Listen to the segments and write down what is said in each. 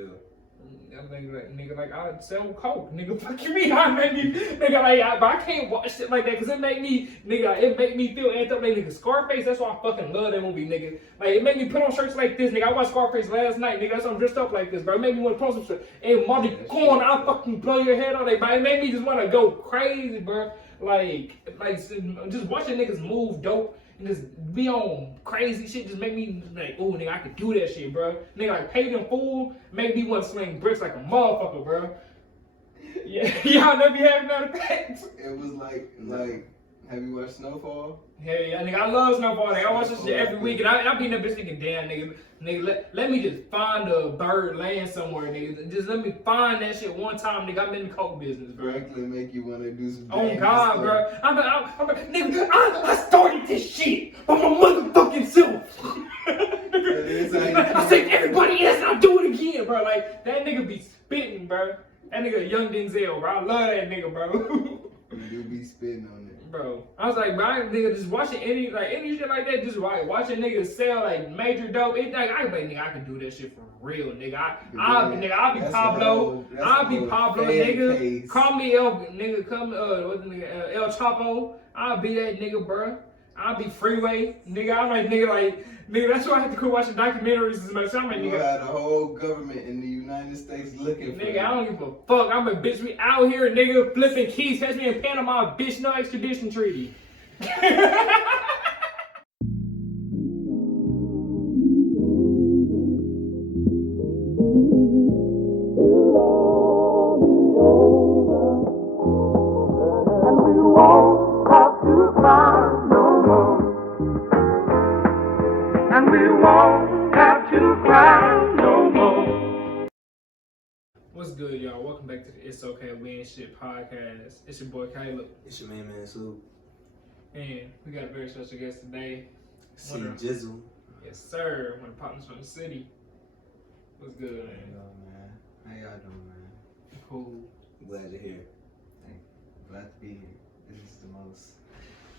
feel? Nigga, like I sell coke, nigga. Fuck you mean? I make me, nigga, like, but I can't watch shit like that because it make me, nigga, it make me feel amped up. Like, nigga, Scarface. That's why I fucking love that movie, nigga. Like, it made me put on shirts like this, nigga. I watched Scarface last night, nigga. That's why I'm dressed up like this, bro. It made me want to put on some shit. And Marty Corn, I'll fucking blow your head off. Like, but it made me just want to go crazy, bro. Like, just watching niggas move dope. And just be on crazy shit just make me like, oh, nigga, I could do that shit, bro. Nigga, like, Paid in Full make me want to sling bricks like a motherfucker, bro. Yeah, y'all never having that effect. It was like, have you watched Snowfall? Hell yeah, nigga, I love Snowfall, nigga. I watch this shit every week, and I be in that bitch thinking, damn, nigga, let me just find a bird laying somewhere, nigga. Just let me find that shit one time, nigga. I'm in the coke business, bro. Franklin make you want to do some. Oh God, stuff. Bro. Nigga, I started this shit by my motherfucking self. I say everybody else, and I do it again, bro. Like, that nigga be spitting, bro. That nigga young Denzel, bro. I love that nigga, bro. You do be spitting on it. Bro, I was like, bro, nigga, just watching any shit like that, just watching niggas sell like major dope. It like I could do that shit for real, nigga. I'll be Pablo. I'll be Pablo, nigga. Case. Call me El Chapo. I'll be that nigga, bro. I'll be Freeway, nigga. I'm like, nigga, that's why I have to quit watching documentaries as much. I'm like, nigga. You had a whole government in the United States looking for nigga, I don't give a fuck. I'm a bitch. We out here, nigga, flipping keys. Catch me in Panama, bitch. No extradition treaty. What's good, y'all? Welcome back to the It's Okay We Ain't Shit podcast. It's your boy Caleb. It's your man, Swoop. And we got a very special guest today. See Jizzle. Yes, sir. One of the partners from the city. What's good, man? Man. How y'all doing, man? Cool. Glad you're here. Hey, glad to be here. This is the most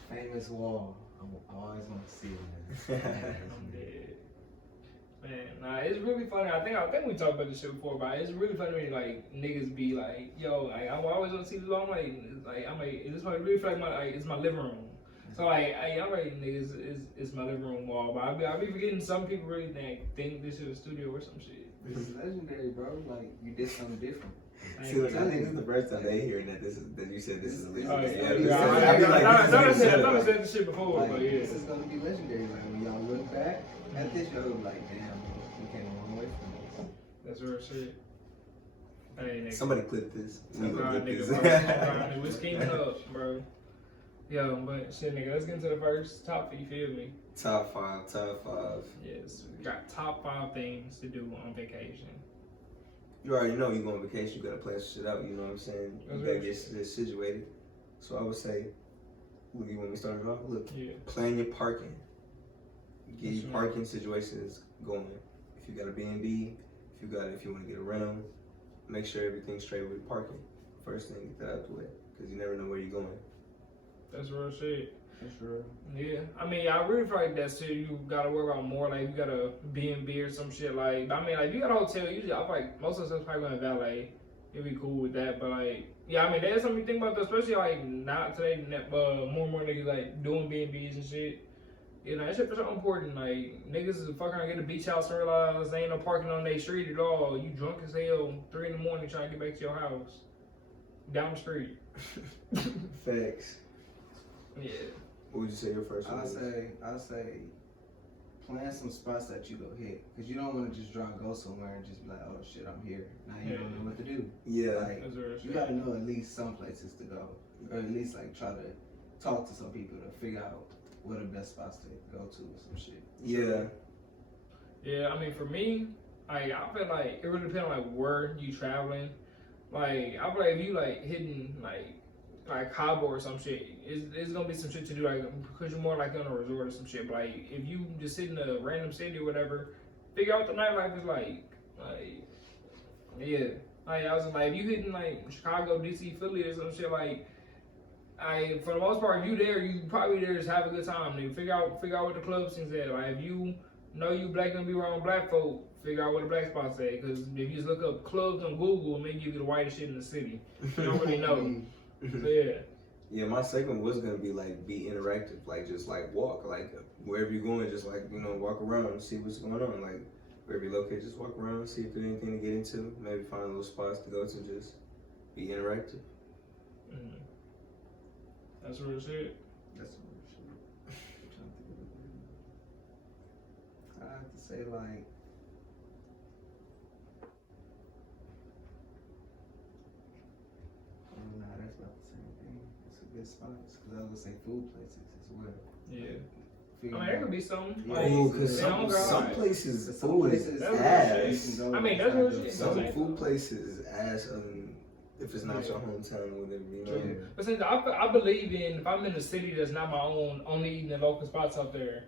famous wall. I always want to see it, man. I'm dead. Man, nah, it's really funny. I think we talked about this shit before, but it's really funny when like niggas be like, yo, like I always want to see this. I'm like, this might really feel like it's my living room. So like, I'm like, niggas, it's my living room wall. But I be forgetting some people really think this is a studio or some shit. This is legendary, bro. Like you did something different. I think this is the first time they hearing that you said this is legendary. I thought I said this shit before, like, but yeah. This is gonna be legendary. Like when y'all look back at this, y'all be like, damn, we came a long way from this. That's real shit. Hey, nigga. Somebody clip this. We're scheming up, bro. Yo, but shit, nigga, let's get into the first topic, you feel me? Top five. Yes, we got top 5 things to do on vacation. You already know you go on vacation, you gotta plan shit out, you know what I'm saying? You gotta get situated. So I would say, look, you want me to start it off? Look, plan your parking. Get your parking situations going. If you got a B&B, if you want to get a rental, make sure everything's straight with parking. First thing, get that out the way, because you never know where you're going. That's real shit. That's real. Yeah, I mean, I really feel like that shit you gotta worry about more. Like, you got a B&B or some shit. Like, I mean, like, you got a hotel. Usually, I feel like most of the stuff's probably going to valet. You'll be cool with that. But, like, yeah, I mean, that's something you think about, especially, like, not today, more and more niggas, like, doing B&Bs and shit. You know, that shit for something important. Like, niggas is fucking around, get a beach house and realize there ain't no parking on their street at all. You drunk as hell, 3 in the morning trying to get back to your house. Down the street. Facts. Yeah. What would you say your first one? I'll say plan some spots that you go hit. Because you don't want to just go somewhere and just be like, oh shit, I'm here. Now you don't know what to do. Yeah. Like, you got to know at least some places to go. Or at least like try to talk to some people to figure out what are the best spots to go to or some shit. Yeah. Yeah, I mean, for me, I feel like it really depends on like where you traveling. Like, I feel like if you like hitting like Cabo or some shit, it's gonna be some shit to do, like, because you're more like on a resort or some shit. But like, if you just sit in a random city or whatever, figure out what the nightlife is like, yeah. Like, I was like, if you hitting like Chicago, DC, Philly or some shit, like, for the most part, if you there, you probably there just have a good time. Nigga, figure out what the club scene's at. Like, if you know you black gonna be around black folk, figure out what the black spots say. Because if you just look up clubs on Google, it may give you the whitest shit in the city. You don't really know. So yeah. Yeah, my second was gonna be like be interactive, like just like walk, like wherever you're going, just like walk around and see what's going on, like wherever you're located, just walk around, see if there's anything to get into, maybe find little spots to go to, just be interactive. That's real shit. That's some real shit. I'm trying to think of it. I have to say like. Oh no, that's about the same thing. It's a good spots because I was gonna say food places as well. Yeah. Figure I mean, there could be some. Oh, because some places food is ass. I mean, that's what shit. Some food places is ass. If it's not your hometown or whatever, you know. Yeah. But since I believe in, if I'm in a city that's not my own, only eating the local spots out there.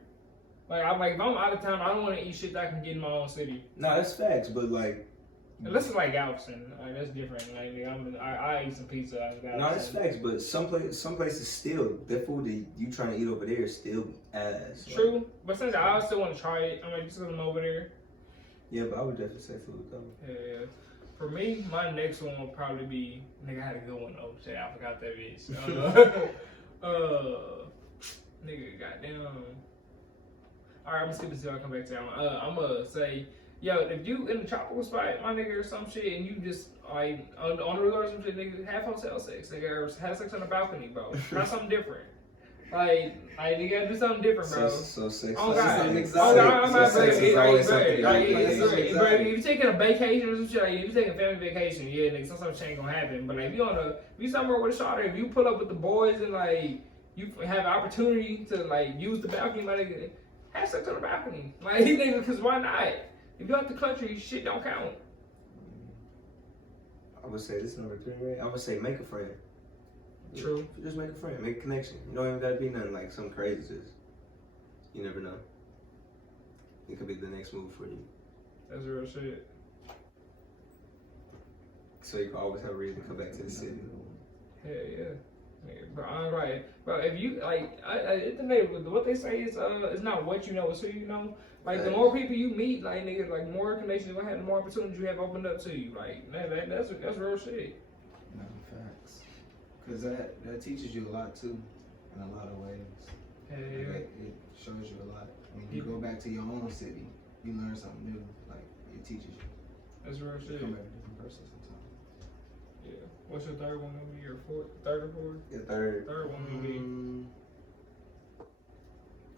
Like if I'm out of town, I don't want to eat shit that I can get in my own city. No, that's facts, but like. Unless it's like Galveston, like that's different. Like I eat some pizza. No, that's facts, but some places still that food that you trying to eat over there is still ass. True, like, but since I still want to try it, I'm like just because I'm over there. Yeah, but I would definitely say food though. Yeah. For me, my next one will probably be nigga. I had a good one. Oh shit, I forgot that bitch. Nigga, goddamn. All right, I'm gonna skip it until I come back to that one. I'm gonna say. Yo, if you in a tropical spot, my nigga, or some shit, and you just, like, on the resort or some shit, nigga, have hotel sex, nigga, or have sex on the balcony, bro. Try something different. Like, you gotta do something different, bro. So sex. Oh, God. Something exotic. I'm not if you're taking a vacation or some shit, like, if you're taking a family vacation, yeah, nigga, some shit ain't gonna happen. But, like, if you somewhere with a shot, if you pull up with the boys and, like, you have an opportunity to, like, use the balcony, my nigga, have sex on the balcony. Like, nigga, because why not? If you out the country, shit don't count. I would say this is number 3, right? I would say make a friend. True. Just make a friend, make a connection. You don't even gotta be nothing like something crazy. Just you never know. It could be the next move for you. That's real shit. So you can always have a reason to come back to the city. Hell yeah. Bro, I'm right. But if you like, what they say is it's not what you know, it's who you know. Like the more people you meet, like nigga, like more connections you have, the more opportunities you have opened up to you. Like that's real shit. No, facts. Cause that teaches you a lot too, in a lot of ways. Yeah. Like, it shows you a lot. When you go back to your own city, you learn something new. Like it teaches you. That's real shit. You come back a different person sometimes. Yeah. What's your third one gonna be? Your third or fourth? Your third. Third one gonna be.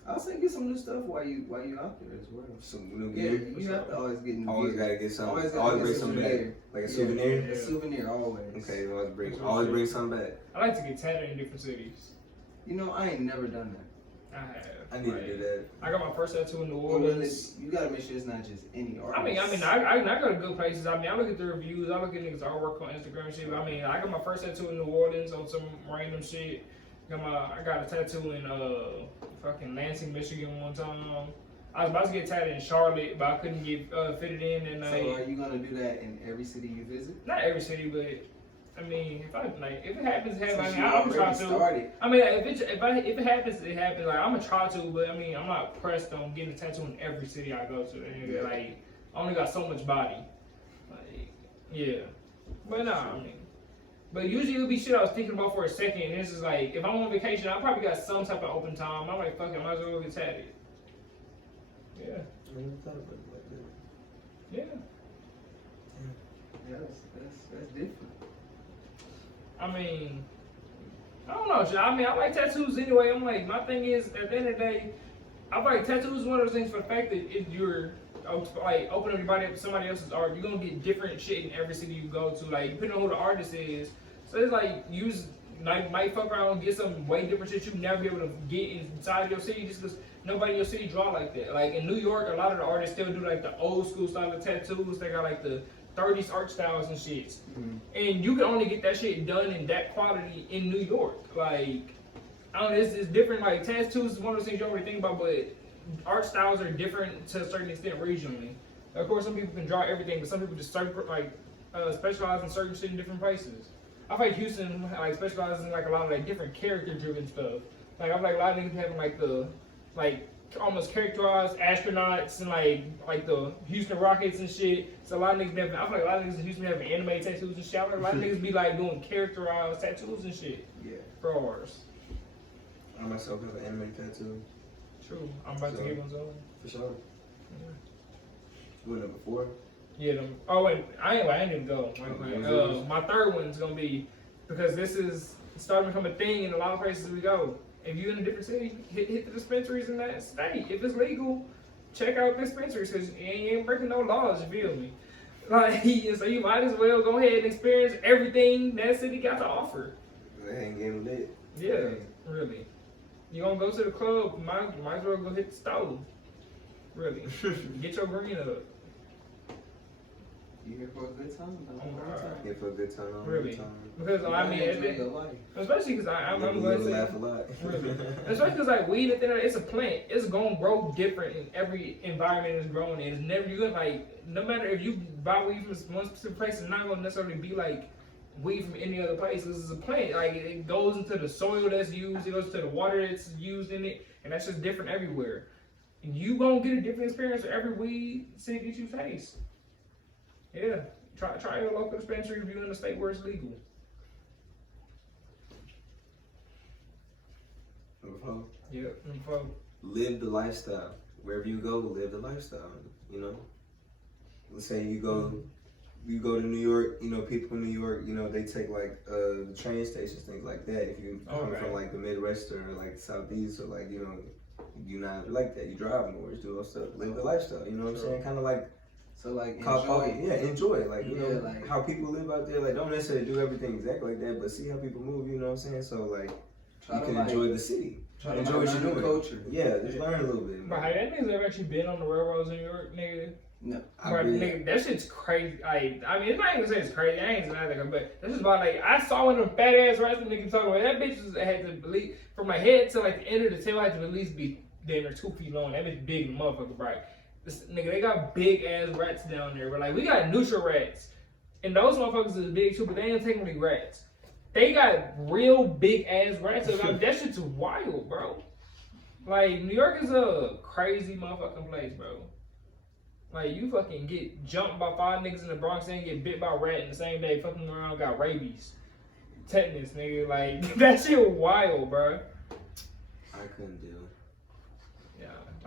I'll say get some new stuff while you out there as well. Some new gear. gear. You have to always get new always gear. Gotta get something. Always bring something back. Like a souvenir. A souvenir always. Okay, always bring something back. I like to get tatted in different cities. You know, I ain't never done that. I have. I need to do that. I got my first tattoo in New Orleans. You gotta make sure it's not just any artist. I go to good places. I mean, I look at the reviews. I look at niggas' artwork on Instagram and shit. But I mean, I got my first tattoo in New Orleans on some random shit. I got a tattoo in fucking Lansing, Michigan one time. I was about to get tatted in Charlotte, but I couldn't get fitted in. And so are you gonna do that in every city you visit? Not every city, but I mean, if it happens, I'm try to. Started. I mean, if it happens, it happens. Like I'm gonna try to, but I mean, I'm not pressed on getting a tattoo in every city I go to. And, like, I only got so much body. Like, yeah, but nah, I mean. But usually it'll be shit I was thinking about for a second, and this is like, if I'm on vacation, I probably got some type of open time. I'm like, fuck it, I might as well go get tatted. Yeah. I never thought about it like that. Yeah. Yeah, that's different. I mean, I don't know, I mean, I like tattoos anyway. I'm like, my thing is, at the end of the day, I feel like tattoos is one of those things for the fact that if you're like opening your body up to somebody else's art, you're gonna get different shit in every city you go to. Like, depending on who the artist is. So it's like, might fuck around and get some way different shit you never be able to get inside your city just because nobody in your city draw like that. Like in New York, a lot of the artists still do like the old school style of tattoos. They got like the 30s art styles and shit. Mm-hmm. And you can only get that shit done in that quality in New York. Like, I don't know, it's different. Like, tattoos is one of those things you don't really think about, but art styles are different to a certain extent regionally. Of course, some people can draw everything, but some people just specialize in certain shit in different places. I feel like Houston specializes in like a lot of like different character-driven stuff. Like I feel like a lot of niggas having like the almost characterized astronauts and like the Houston Rockets and shit. So a lot of niggas never. I feel like a lot of niggas in Houston have anime tattoos and shit. A lot of niggas be like doing characterized tattoos and shit. Yeah. For ours. I myself have an anime tattoo. True. I'm about to get one on. For sure. You went up before? Yeah. Oh wait, I ain't even go. My third one's gonna be because this is starting to become a thing in a lot of places we go. If you're in a different city, hit the dispensaries in that state. If it's legal, check out dispensaries because you ain't breaking no laws. You feel me? Like, so you might as well go ahead and experience everything that city got to offer. They ain't getting lit. Yeah, really. You gonna go to the club? Might as well go hit the stove. Really, get your green up. You here for a good time? Here for a good time. Really? Because I mean, especially because I'm going to laugh a lot. Really. Especially because like weed, at the end of the day, it's a plant. It's gonna grow different in every environment it's growing in. It's never you like no matter if you buy weed from one specific place, it's not gonna necessarily be like weed from any other place. This is a plant. Like it goes into the soil that's used. It goes to the water that's used in it, and that's just different everywhere. And you gonna get a different experience for every weed city that you taste. Yeah, try a local dispensary if you're in a state where it's legal. Yeah, live the lifestyle. Wherever you go, live the lifestyle. You know, let's say you go to New York. You know, people in New York, you know, they take like the train stations, things like that. If you come from like the Midwest or like Southeast or like, you know, you not like that. You drive more, you do all stuff. Live the lifestyle. You know what I'm saying? Kind of like. So like enjoy it. Like, you know, like how people live out there. Like, don't necessarily do everything exactly like that, but see how people move. You know what I'm saying? So like, you can enjoy the city. Enjoy what you're doing. Culture. Yeah, just learn a little bit. But have that niggas ever actually been on the railroads in New York, nigga? No. But nigga, that shit's crazy. I mean, it's not even say it's crazy. I ain't saying that, but that's just about like I saw one of them fat ass wrestling niggas talking about. That bitch had to believe from my head to like the end of the tail had to at least be damn near 2 feet long. That bitch big motherfucker, right? This, nigga, they got big ass rats down there, but like we got neutral rats, and those motherfuckers is big too, but they ain't technically rats. They got real big ass rats. So that shit's wild, bro. Like New York is a crazy motherfucking place, bro. Like you fucking get jumped by 5 niggas in the Bronx and get bit by a rat in the same day, fucking around got rabies, tetanus, nigga. Like that shit wild, bro. I couldn't do it.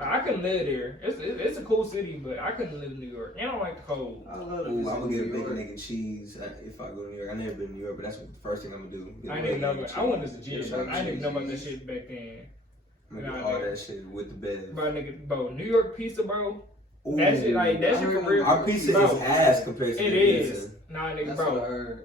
I couldn't live there. It's a cool city, but I couldn't live in New York. And I don't like the cold. I'm gonna get a bacon, egg, and cheese if I go to New York. I never been to New York, but that's the first thing I'm gonna do. I didn't know. I went to the gym, but I didn't know about that shit back then. I'm gonna do all that shit with the bed. Bro, New York pizza, bro. Ooh, that shit, like that shit for real. Our pizza is ass compared to it is. Nah, nigga, bro.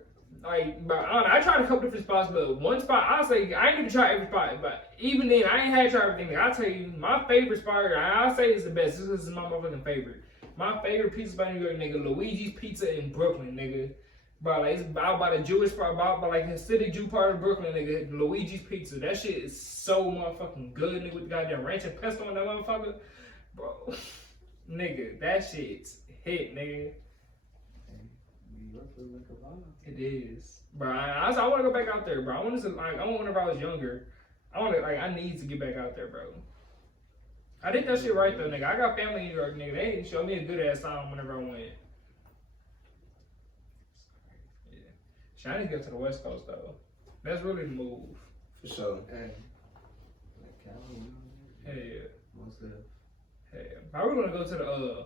Like, but I tried a couple different spots, but one spot, I'll say, I ain't even try every spot, but even then, I ain't had to try everything. I'll tell you, my favorite spot, I'll say is the best. This is my motherfucking favorite. My favorite pizza spot in New York, nigga, Luigi's Pizza in Brooklyn, nigga. Bro, like, it's out by the Jewish part, by like the city Jew part of Brooklyn, nigga. Luigi's Pizza. That shit is so motherfucking good, nigga, with the goddamn ranch and pesto on that motherfucker. Bro, nigga, that shit's hit, nigga. It is, bro. I want to go back out there, bro. I want to like. I want whenever I was younger. I need to get back out there, bro. I did that shit right though, nigga. I got family in New York, nigga. They showed me a good ass time whenever I went. Yeah, shit, I need to go to the West Coast though. That's really the move. For sure. Hey, Most of it. Hey, I really want to go to the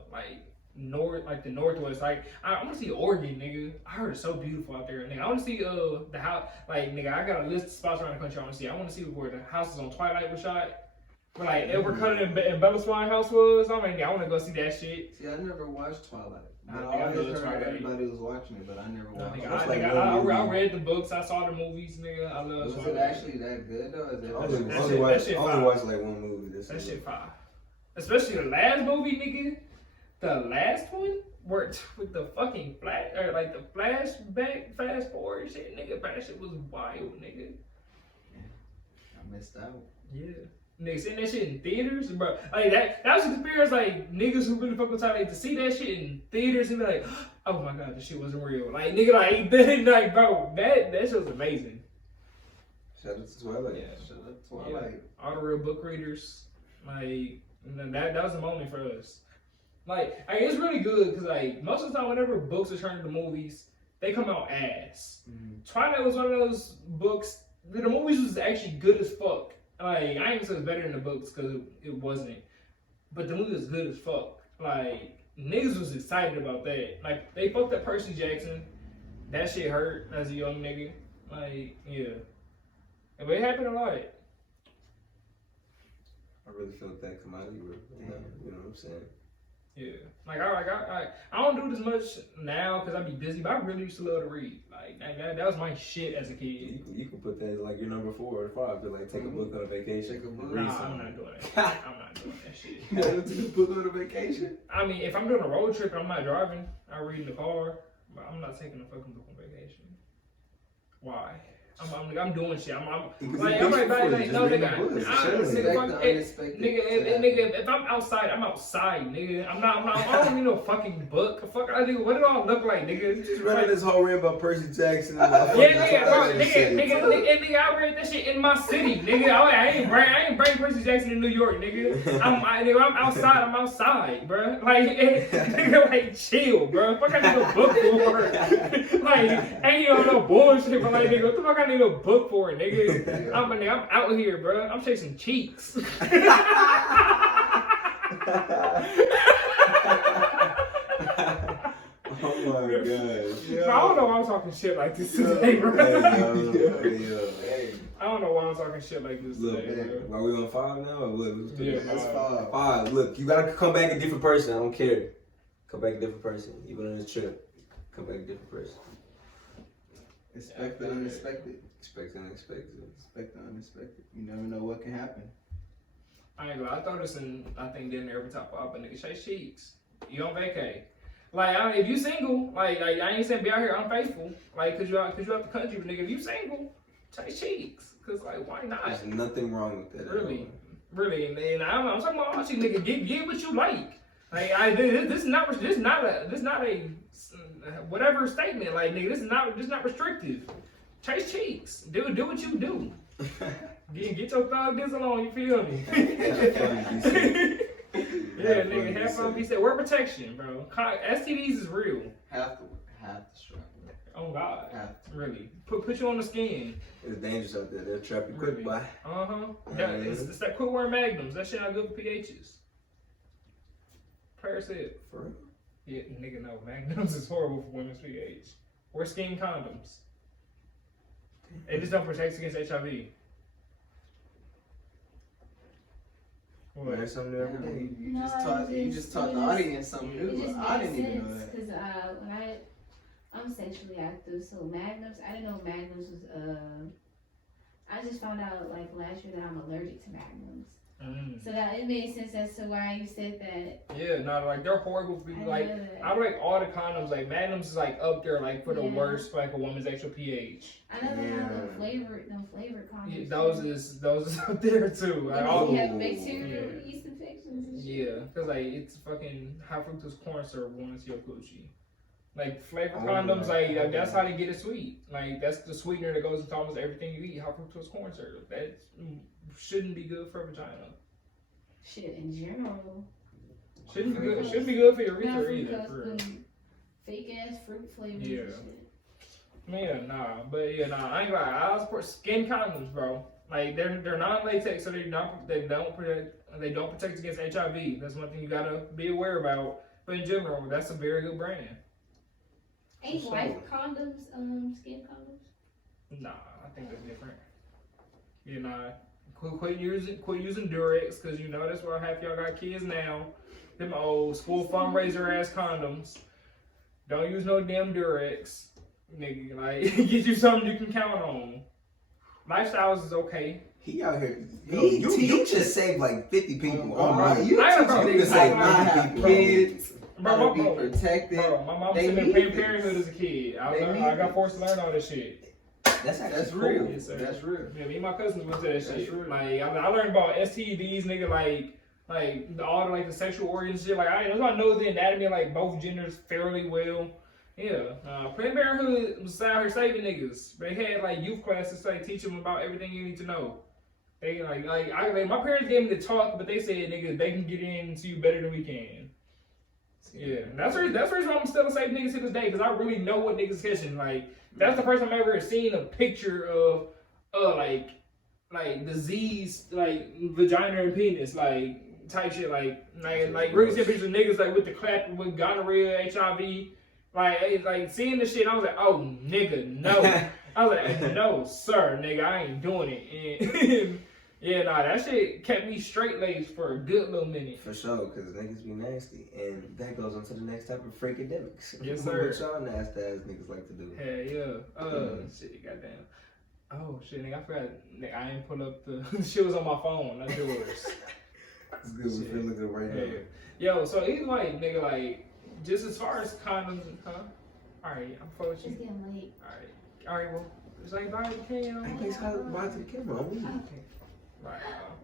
the Northwest. Like I want to see Oregon, nigga. I heard it's so beautiful out there, nigga. I want to see the house. Like nigga, I got a list of spots around the country I want to see. I want to see where the houses on Twilight was shot. Where like Edward Cullen and Bella Swan house was. I mean, I want to go see that shit. See, I never watched Twilight. I always heard everybody was watching it, but I never watched it. I read the books. I saw the movies, nigga. I love. Was it actually that good though? Is it only watched like one movie. That shit fire. Especially the last movie, nigga. The last one worked with the fucking flash or like the flashback, fast forward shit, nigga. That shit was wild, nigga. I missed out. Yeah. Niggas seeing that shit in theaters, bro. Like that was an experience like niggas who really fuck with time like to see that shit in theaters and be like, oh my god, this shit wasn't real. Like nigga, like bro, that shit was amazing. Shout out to Twilight. Yeah, shout out to Twilight. Yeah. All the real book readers, like And that was a moment for us. Like, it's really good because, like, most of the time, whenever books are turned into movies, they come out ass. Twilight was one of those books. The movies was actually good as fuck. Like, I ain't say it's better than the books because it wasn't. But the movie was good as fuck. Like, niggas was excited about that. Like, they fucked up Percy Jackson. That shit hurt as a young nigga. Like, yeah. But it happened a lot. I really felt that come out of you. You know what I'm saying? Yeah, like I don't do this much now because I be busy, but I really used to love to read. Like that was my shit as a kid. You can put that as like your number 4 or 5. But like take a book on a vacation. Nah, I'm not doing that. I'm not doing that shit. You gotta take a book on a vacation? I mean, if I'm doing a road trip and I'm not driving, I read in the car. But I'm not taking a fucking book on vacation. Why? I'm doing shit. I'm like, no, nigga, if I'm outside, I'm outside, nigga. I don't need no fucking book. Fuck, what do I look like, nigga? Just read this whole rant about Percy Jackson. Nigga, I read that shit in my city, nigga. I ain't bring Percy Jackson to New York, nigga. I'm outside, bro. Like, nigga, like, chill, bro. Fuck, I need a book for. Like, ain't no bullshit, but like, nigga, what the fuck I need a book for, nigga? I'm out here, bro. I'm chasing cheeks. Oh my god. Yeah. I don't know why I'm talking shit like this today, bro. I don't know why I'm talking shit like this today, bro. Are we on 5 now or what? Yeah, that's 5. 5. Look, you gotta come back a different person. I don't care. Come back a different person. Even on this trip. Come back a different person. Expect the unexpected. Expect the unexpected. Expect the unexpected. You never know what can happen. I ain't gonna. I throw this in. I think dinner every top 5, but nigga, chase cheeks. You on vacay. Like, if you single, like I ain't saying be out here unfaithful, like, cause you out the country, but nigga, if you single, chase cheeks, cause like, why not? There's nothing wrong with that. Really, and I'm talking about all shit, nigga. Get what you like. Like, this is not a whatever statement. Like, nigga, this is not restrictive. Chase cheeks. Do what you do. Get your thug dizzle on. You feel me? Yeah, nigga, have fun, be safe. Wear protection, bro. STDs is real. Have to strap. Oh God, really? Put you on the skin. It's dangerous out there. They'll trap you quick, boy. It's that quit wearing magnums. That shit not good for PHs. Player said. For real? Yeah, nigga, no. Magnums is horrible for women's pH. Wear skin condoms. It just don't protect against HIV. Learn something every day. You just taught the audience something new. I didn't even know that. Because when I'm sexually active, so magnums, I didn't know magnums was, I just found out like last year that I'm allergic to magnums. So that it made sense as to why you said that. Yeah, no, like they're horrible for people. Like, I like all the condoms, like magnums is like up there, like for the worst for like a woman's actual pH. I know they have no flavored condoms. Yeah, those is up there too. Like, all you have bacterial yeast infections and shit. Yeah, cause like it's fucking high fructose corn syrup going into your coochie. Like flavor condoms, like that's how they get it sweet. Like that's the sweetener that goes into almost everything you eat. High fructose corn syrup. That shouldn't be good for a vagina. Shit in general. Shouldn't be good for your urethra either. Fake ass fruit flavors. Yeah. And shit. I ain't gonna lie. I support skin condoms, bro. Like they're non-latex, so they don't protect against HIV. That's one thing you gotta be aware about. But in general, that's a very good brand. Ain't life condoms, skin condoms? Nah, I think that's different. You know, quit using Durex, cause you know that's why half y'all got kids now. Them old school fundraiser ass condoms. Don't use no damn Durex, nigga. Like get you something you can count on. Lifestyles is okay. He out here. You just saved like 50 people. You just like not have kids. Bro, be protected. Bro, my mom was in Planned Parenthood as a kid. I got forced to learn all this shit. That's real. Yes, that's real. Yeah, me and my cousins went to that shit. Real. Like I learned about STDs, nigga. Like all the sexual organs shit. Like I know the anatomy of like both genders fairly well. Yeah, Planned Parenthood was out here saving niggas. They had like youth classes to like teach them about everything you need to know. They like my parents gave me the talk, but they said nigga they can get into you better than we can. Yeah, that's the reason I'm still a safe nigga to this day, because I really know what niggas catching. Like that's the first time I ever seen a picture of like disease, like vagina and penis, like type shit, like really seeing pictures of niggas like with the clap with gonorrhea, HIV, like seeing this shit. I was like, oh nigga, no. I was like, no sir, nigga, I ain't doing it. And yeah, nah, that shit kept me straight laced for a good little minute. For sure, because niggas be nasty. And that goes on to the next type of freakademics. Yes, sir. What y'all nasty ass niggas like to do. Hell yeah. Shit, goddamn. Oh, shit, nigga, I forgot. Nigga, I ain't pull up the shit was on my phone, not yours. It's good, we feel good right now. Yo, so either way, nigga, like, just as far as condoms, huh? Alright, I'm full with you. It's getting late. Alright, well, it's like, bye, you can. Hey, please, bye to the camera. Okay. Right.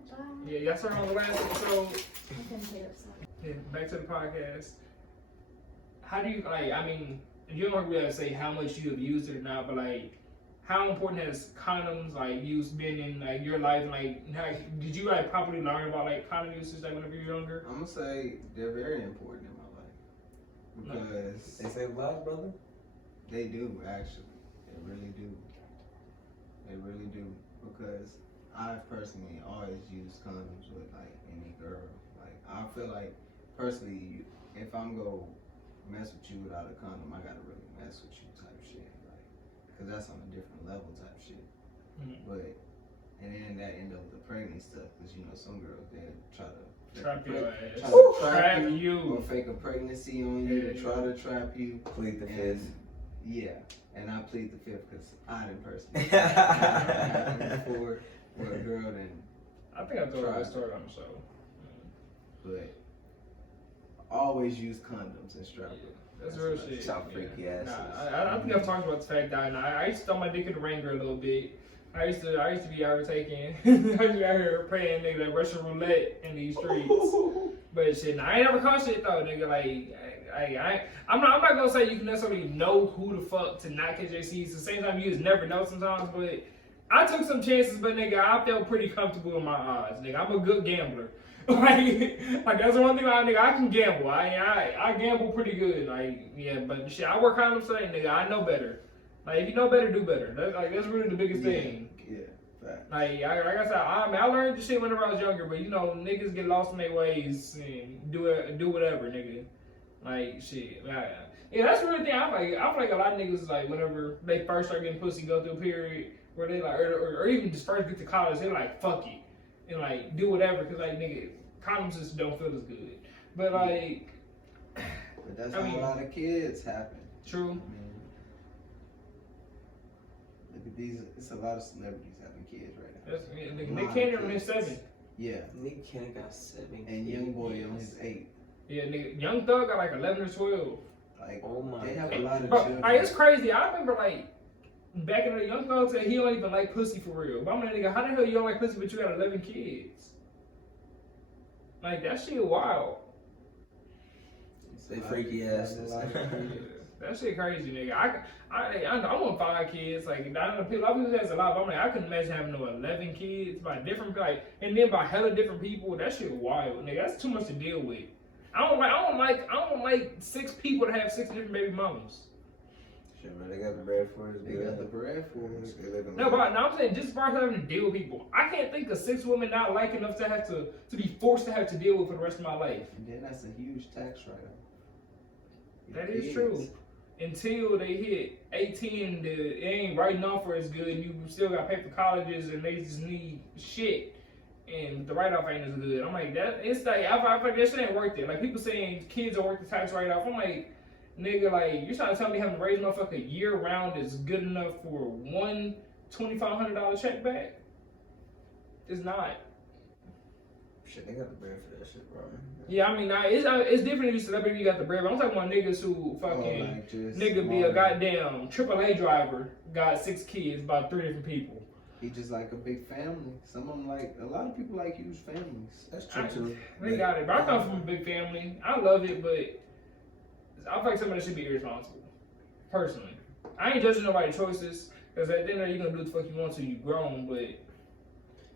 Bye. Yeah, y'all started on the last episode. I'm gonna get upset. Yeah, back to the podcast. How do you, like, I mean, you don't really have to say how much you have used it or not, but, like, how important has condoms, like, use been in, like, your life? And, like, did you, like, properly learn about, like, condom usage, like, whenever you were younger? I'm gonna say they're very important in my life because They save lives, brother? they do actually. They really do. They really do because I've personally always used condoms with like any girl. Like I feel like personally, if I'm gonna mess with you without a condom, I gotta really mess with you type shit. Like, cause that's on a different level type shit. Mm-hmm. But and then that end up with the pregnant stuff, cause you know some girls they try to Trap your ass. try to Trap you. or fake a pregnancy on you to try to trap you. Plead the fifth. Yeah, and I plead the fifth because I didn't personally for a girl then. I think I told that story on the show. But always use condoms and strap them. That's real shit. Y'all freaky asses. Nah, I think I've talked about the fact that I used to throw my dick in the ringer a little bit. I used to be out here taking, I used to be out here playing nigga that Russian roulette in these streets. But shit, nah, I ain't never caught shit though, nigga. Like, I'm not gonna say you can necessarily know who the fuck to not catch STDs. At the same time, you just never know sometimes. But I took some chances, but nigga, I felt pretty comfortable in my odds, nigga. I'm a good gambler. like that's the one thing about nigga, I can gamble. I gamble pretty good. Like, yeah, but shit, I work condoms today, nigga. I know better. Like, if you know better, do better. That's really the biggest thing. Yeah, fact. Like I said, I learned this shit whenever I was younger, but you know, niggas get lost in their ways and do whatever, nigga. Like, shit. Yeah, that's the real thing. I feel like a lot of niggas, like, whenever they first start getting pussy, go through a period where they, like, or even just first get to college, they're like, fuck it. And, like, do whatever, because, like, nigga, condoms just don't feel as good. But, like... But that's how a lot of kids happen. True. I mean, look at these, it's a lot of celebrities having kids right now. Nick Cannon on his 7. Yeah. Nick Cannon got 7. And Young Boy on his 8. Yeah, nigga, Young Thug got like 11 or 12. Like, oh my, they have a lot of bro, children. like, it's crazy. I remember, like, back in the Young Thug said he don't even like pussy for real. But I'm like, nigga, how the hell you don't like pussy but you got 11 kids? Like, that shit wild. They freaky asses. That shit crazy, nigga. I want 5 kids. Like, I know a lot of people has a lot, but I'm like, I couldn't imagine having no 11 kids by different, like, and then by hella different people. That shit wild, nigga. That's too much to deal with. I don't like 6 people to have 6 different baby mamas. Shit, man, they got the bread for us. They got the bread for us. No, but I'm saying just as far as having to deal with people, I can't think of 6 women not like enough to have to be forced to have to deal with for the rest of my life. And then that's a huge tax write-off. That is true. Until they hit 18, it ain't writing off for as good. You still got to pay for colleges, and they just need shit. And the write-off ain't as good. I'm like, it's like, I feel like that shit ain't worth it. Like, people saying kids are worth the tax write-off. I'm like, nigga, like, you're trying to tell me having to raise motherfucker year-round is good enough for one $2,500 check back? It's not. Shit, they got the bread for that shit, bro. Yeah, I mean, it's different if you celebrity, you got the bread. But I'm talking about niggas who fucking, nigga be a goddamn AAA driver, got 6 kids, about 3 different people. He just like a big family. Some of them like, a lot of people like huge families. That's true, too. They got it, but I come from a big family. I love it, but I feel like somebody should be irresponsible. Personally. I ain't judging nobody's choices, because at the end of the day, you're going to do what the fuck you want to, you grown, but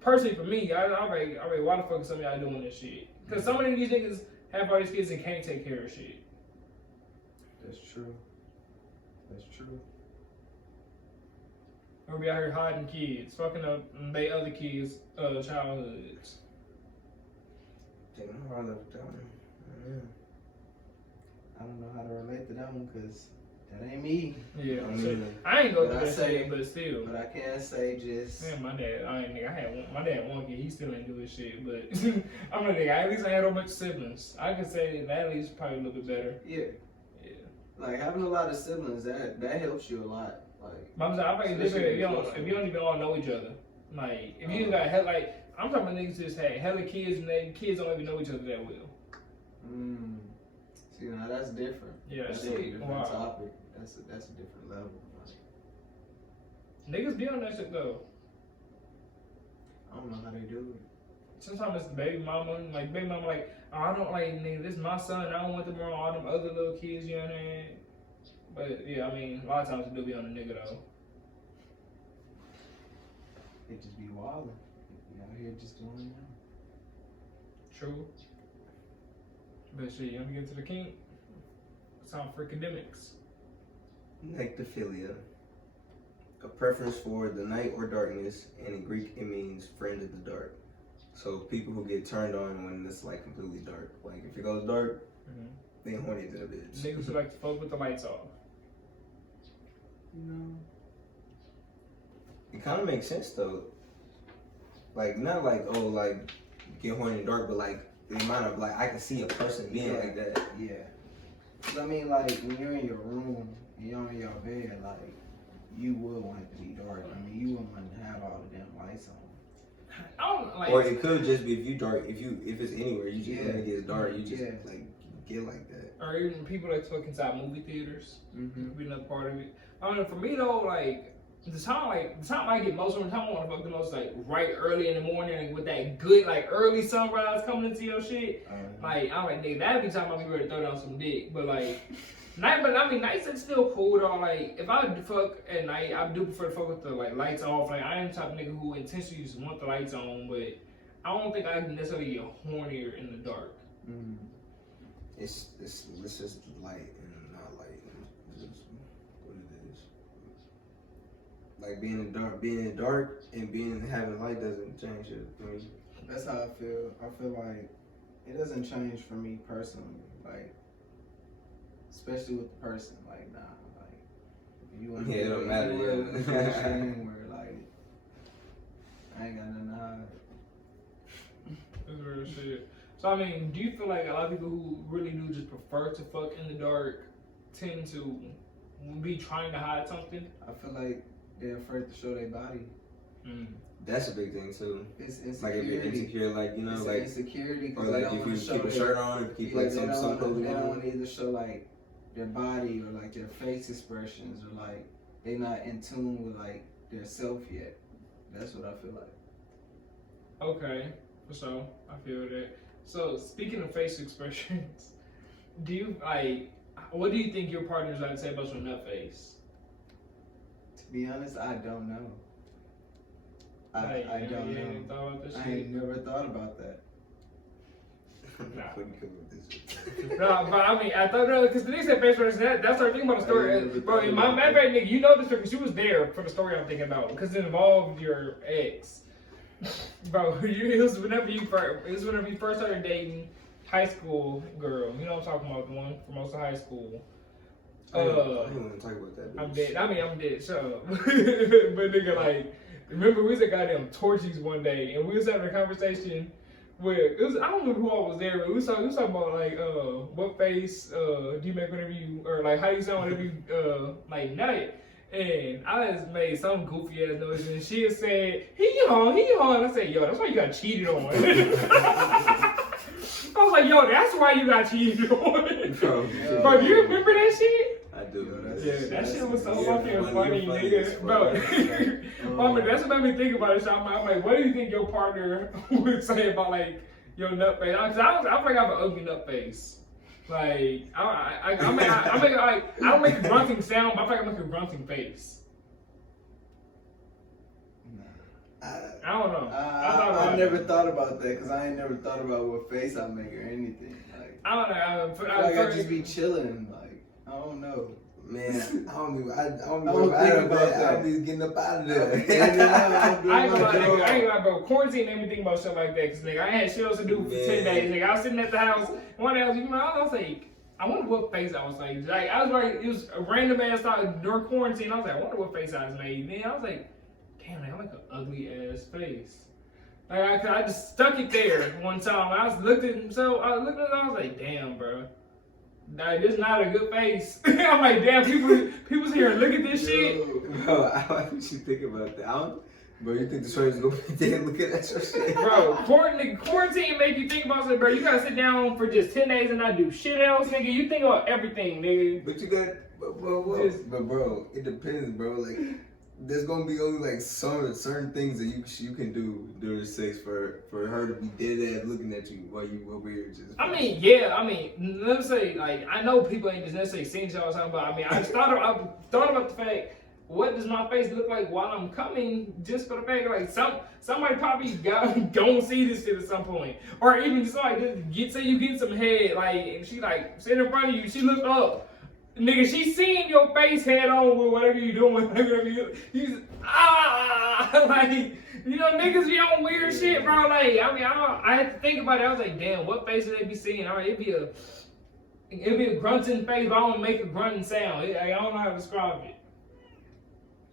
personally for me, I'm like, why the fuck is some of y'all doing this shit? Because some of these niggas have all these kids and can't take care of shit. That's true. That's true. Or be out here hiding kids, fucking up they other kids' childhoods. Damn, I'm hard up that one. Yeah. I don't know how to relate to that one because that ain't me. Yeah, I I ain't go But through I that say- shit, but still. But I can't say just. Man, my dad, my dad one kid, he still ain't do his shit, but I'm a nigga, at least I had a bunch of siblings. I could say that at least probably a little bit better. Yeah. Yeah. Like having a lot of siblings, that helps you a lot. Like. But I'm saying, I think it's different if you don't even all know each other. Like, if you got I'm talking about niggas just had hella kids and they kids don't even know each other that well. See, now that's different. Yeah, that's a different topic. That's a different level. Niggas be on that shit though. I don't know how they do it. Sometimes it's the baby mama, like oh, I don't like nigga, this is my son, I don't want them around all them other little kids, you know what I mean? But yeah, I mean, a lot of times it do be on the nigga though. They just be wildin'. They out here just doing it. True. But shit, you want to get to the kink? It's time for academics. Nectophilia. A preference for the night or darkness, and in Greek it means friend of the dark. So people who get turned on when it's like completely dark. Like if it goes dark, they horny to the bitch. Niggas who like to fuck with the lights off. You know? It kind of makes sense though. Like not like like get horny in the dark, but like the amount of like I can see a person being like that. Yeah. 'Cause I mean, like when you're in your room and you're in your bed, like you would want it to be dark. I mean, you wouldn't want to have all the damn lights on. I don't like. Or it could just be if you dark. If it's anywhere, you just when it gets dark, you just like get like that. Or even people that fuck inside movie theaters. Mm-hmm. Be another part of it. I mean, for me though, like the time I get most of the time I want to fuck the most like right early in the morning like, with that good like early sunrise coming into your shit. Like I'm like nigga, that'd be time I'll be ready to throw down some dick. But like nights it's still cool though. Like if I fuck at night, I do prefer to fuck with the like lights off. Like I am the type of nigga who intentionally just want the lights on, but I don't think I can necessarily get hornier in the dark. Mm. It's just light and not light. It's just what it is. Like being in dark and having light doesn't change it for me. That's how I feel. I feel like it doesn't change for me personally. Like, especially with the person. Like, nah. Like, if you want to it don't matter. where like I ain't got nothing to hide. That's real shit. So I mean, do you feel like a lot of people who really do just prefer to fuck in the dark tend to be trying to hide something? I feel like they're afraid to show their body. That's a big thing too. It's insecurity. Like if you're insecure, like you know, it's like insecurity. or like if you keep a shirt on, or keep like some clothing They don't on. want to either show like their body or like their face expressions or like they not in tune with like their self yet. That's what I feel like. Okay, so I feel that. So speaking of face expressions, do you like? What do you think your partner's like to say about your nut face? To be honest, I don't know. I don't know. Thought about this I shit? ain't never thought about that. Nah. Couldn't come with this shit. No, but I mean, I thought because the nigga said face expressions. That's our thing about the story, bro. In my matter of fact, nigga, you know this story because you was there for the story I'm thinking about because it involved your ex. Bro, it was whenever you first started dating high school girl. You know what I'm talking about, the one from most of high school. I don't want to talk about that. Bitch. I'm dead. I'm dead. Shut up. But nigga, like, remember we was at goddamn Torchies one day and we was having a conversation where it was I don't remember who all was there, but we was talking about like what face do you make whenever you or like how you sound whenever you like nut. And I just made some goofy ass noise, and she said, he hung. I said, yo, that's why you got cheated on. I was like, yo, that's why you got cheated on. Bro, do you remember that shit? I do. That shit was so fucking funny, nigga. Bro, that's what made me think about it. So I'm like, what do you think your partner would say about like your nut face? Cause I feel like I have an ugly nut face. Like I don't make a grunting sound, but I feel like I make a grunting face. Nah. I don't know. I never thought about that because I ain't never thought about what face I make or anything. Like, I don't know. I just be chilling. Like, I don't know. Man, I don't be think about that. I'll be getting up out of there. I ain't gonna lie, bro. Quarantine made me think about shit like that. Cause nigga, I had shit else to do for 10 days. Nigga, I was sitting at the house. One day I was like, I wonder what face I was like. I was like, it was a random ass thought during quarantine. I was like, I wonder what face I was made. Then I was like, damn, man, I like an ugly ass face. Like I just stuck it there one time. I looked at it, I was like, damn, bro. Nah, this not a good face. I'm like, damn, people's here and look at this shit. Bro, what you think about that? Bro, you think the shorty's gonna be there looking at your shit? Bro, quarantine make you think about something, bro. You gotta sit down for just 10 days and not do shit else, nigga. You think about everything, nigga. But you got, but bro, it depends, bro. Like, there's gonna be only like certain things that you can do during sex for her to be dead ass looking at you while you over here just. I mean, let's say like I know people ain't just necessarily seen y'all talking about. I mean, I thought about the fact. What does my face look like while I'm coming? Just for the fact, like somebody probably gonna see this shit at some point, or even just like say you get some head, like and she like sit in front of you, she look up, nigga, she seeing your face head on with whatever you doing, whatever you like you know niggas be on weird shit, bro. Like I mean I had to think about it. I was like, damn, what face would they be seeing? All right, it'd be a grunting face, but I don't make a grunting sound. I don't know how to describe it.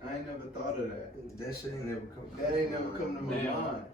I ain't never thought of that. That shit ain't never come. That ain't never come to my mind.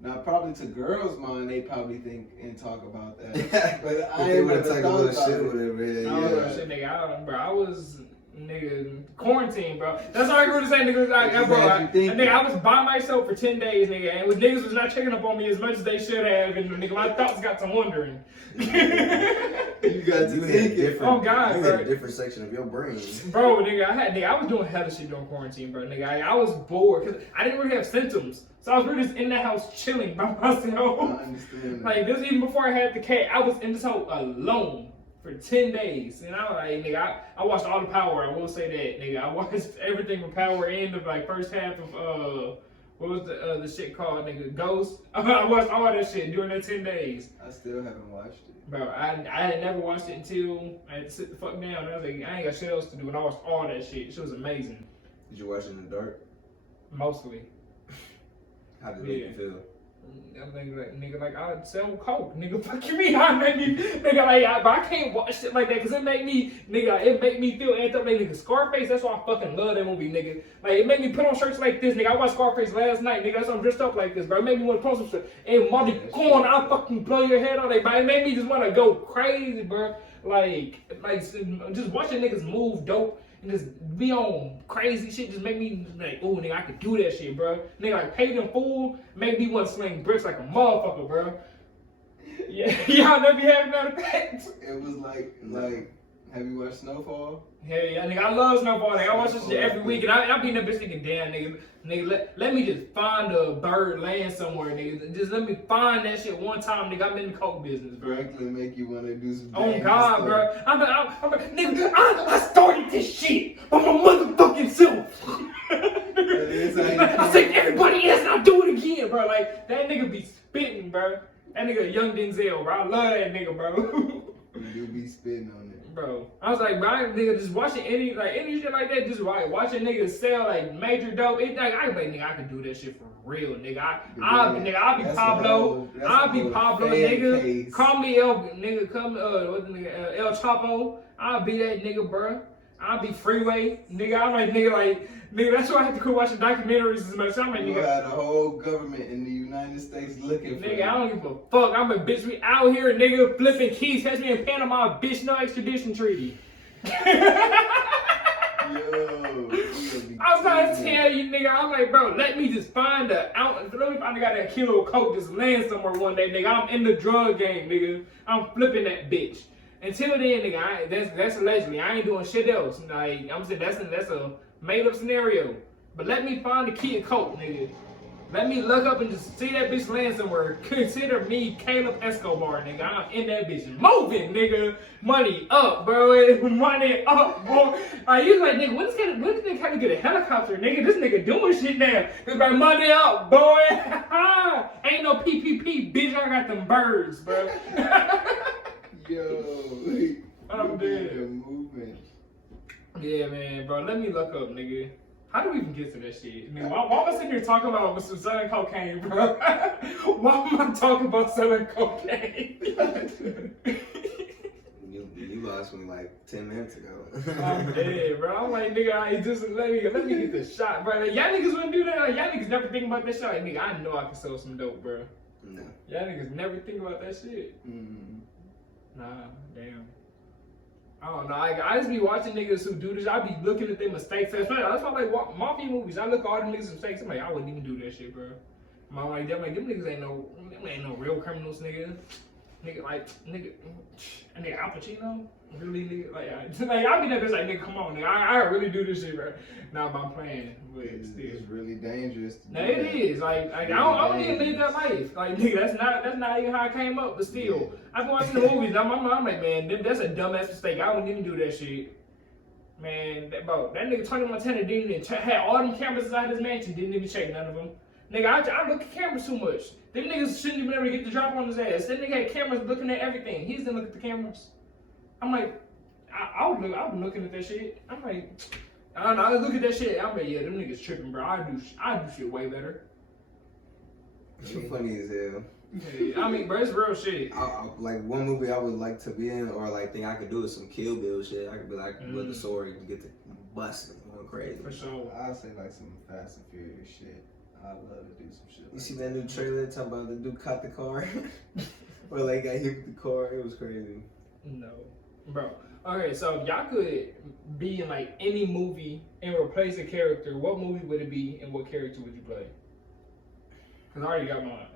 Now, probably to girls' mind, they probably think and talk about that. But I ain't never thought about shit it. Whatever. Shit, nigga, I was nigga quarantine, bro. That's all I really say, nigga. Nigga, I was by myself for 10 days, nigga, and niggas was not checking up on me as much as they should have, and nigga, my thoughts got to wondering. You got to think it. Oh God, you bro. had a different section of your brain, bro. Nigga, I was doing hella shit during quarantine, bro. Nigga, I was bored because I didn't really have symptoms, so I was really just in the house chilling by myself. I understand that. Like this, even before I had the cat, I was in this house alone for 10 days, and I was like, nigga, I watched all the Power. I will say that, nigga, I watched everything from Power and the like first half of what was the shit called, nigga, Ghost. I watched all that shit during that 10 days. I still haven't watched it. Bro, I had never watched it until I had to sit the fuck down. I was like, I ain't got shit else to do, and I watched all that shit. Shit was amazing. Did you watch it in the dark? Mostly. How did it make you feel? I'm thinking like, nigga, like I sell coke, nigga. Fuck you, mean I made me, nigga, like, but I can't watch shit like that because it make me feel amped up. Like, nigga, Scarface. That's why I fucking love that movie, nigga. Like, it made me put on shirts like this, nigga. I watched Scarface last night, nigga. That's why I'm dressed up like this, bro. It made me want to put on some shit. And Marty Corn, I'll fucking blow your head off. Like, but it made me just want to go crazy, bro. Like just watching niggas move dope. And just be on crazy shit just make me like, oh nigga, I could do that shit, bro. Nigga, like paid in full, make me want to sling bricks like a motherfucker, bro. Yeah, y'all never having that effect. It was like, have you watched Snowfall? Hell yeah, nigga, I love Snowfall. Nigga, I watch this shit every week, and I be in that bitch thinking, damn, nigga, let me just find a bird laying somewhere, nigga. Just let me find that shit one time, nigga. I'm in the coke business, bro. Directly make you want to do some. Oh God, stuff. Bro, nigga, I started this shit by my motherfucking self. I said everybody else, and I'll do it again, bro. Like that nigga be spitting, bro. That nigga young Denzel, bro. I love that nigga, bro. You do be spitting on it. Bro, I was like, bro, nigga, just watching any shit like that, just like watching niggas sell like major dope. It like I think I could do that shit for real, nigga. I'll be Pablo. I'll be Pablo, nigga. Case. Call me El Chapo. I'll be that nigga, bro. I'll be Freeway, nigga. I'm like, nigga, that's why I have to quit watching documentaries as much. I'm like, nigga. You had a whole government in the United States looking for nigga, I don't give a fuck. I'm a bitch. We out here, nigga, flipping keys. Catch me in Panama, bitch. No extradition treaty. Yo, I was trying to tell you, nigga. I'm like, bro, let me just find a kilo of coke just laying somewhere one day, nigga. I'm in the drug game, nigga. I'm flipping that bitch. Until then, nigga, that's allegedly. I ain't doing shit else. Like I'm saying, that's a made up scenario. But let me find the key of coke, nigga. Let me look up and just see that bitch land somewhere. Consider me Caleb Escobar, nigga. I'm in that bitch moving, nigga. Money up, bro. Money up, bro. You like, nigga, when this nigga kind of get a helicopter, nigga? This nigga doing shit now. It's like, money up, boy. Ain't no PPP, bitch. I got them birds, bro. Yo, I'm dead. Moving. Yeah, man, bro. Let me look up, nigga. How do we even get to that shit? I mean, why am I sitting here talking about selling cocaine, bro? Why am I talking about selling cocaine? You lost me like 10 minutes ago. I'm dead, bro. I'm like, nigga, let me get the shot, bro. Like, y'all niggas wouldn't do that. Like, y'all niggas never think about that shit. Like, nigga, I know I can sell some dope, bro. No. Y'all niggas never think about that shit. Mm. Nah, damn. I don't know. I just be watching niggas who do this. I be looking at their mistakes. That's why I like mafia movies. I look at all them niggas' mistakes. I'm like, I wouldn't even do that shit, bro. I'm like, them niggas ain't no real criminals, nigga. Nigga, Al Pacino, really, nigga, I be that bitch like, nigga, come on, nigga, I really do this shit, bro. Nah, but I'm playing, but It's really dangerous. Nah, it is, like I don't even live that life, like, nigga, that's not even how I came up, but still, I've been watching the movies, I'm like, man, that's a dumbass mistake, I wouldn't even do that shit. Man, that nigga Tony Montana didn't even had all them cameras inside his mansion, didn't even check none of them. Nigga, I look at cameras too much. Them niggas shouldn't even ever get the drop on his ass. That nigga had cameras looking at everything. He didn't look at the cameras. I'm like, I was looking at that shit. I'm like, I look at that shit. I'm like, yeah, them niggas tripping, bro. I do shit way better. You're funny as hell. Yeah, I mean, bro, it's real shit. Like one movie I would like to be in, or like think I could do is some Kill Bill shit. I could be like with the sword and get to busting, going crazy. For sure. I'd say like some Fast and Furious shit. I'd love to do some shit. You see that new trailer talking about the dude caught the car? Or like got hit with the car? It was crazy. No. Bro. Okay, so if y'all could be in like any movie and replace a character, what movie would it be and what character would you play? Because I already got mine.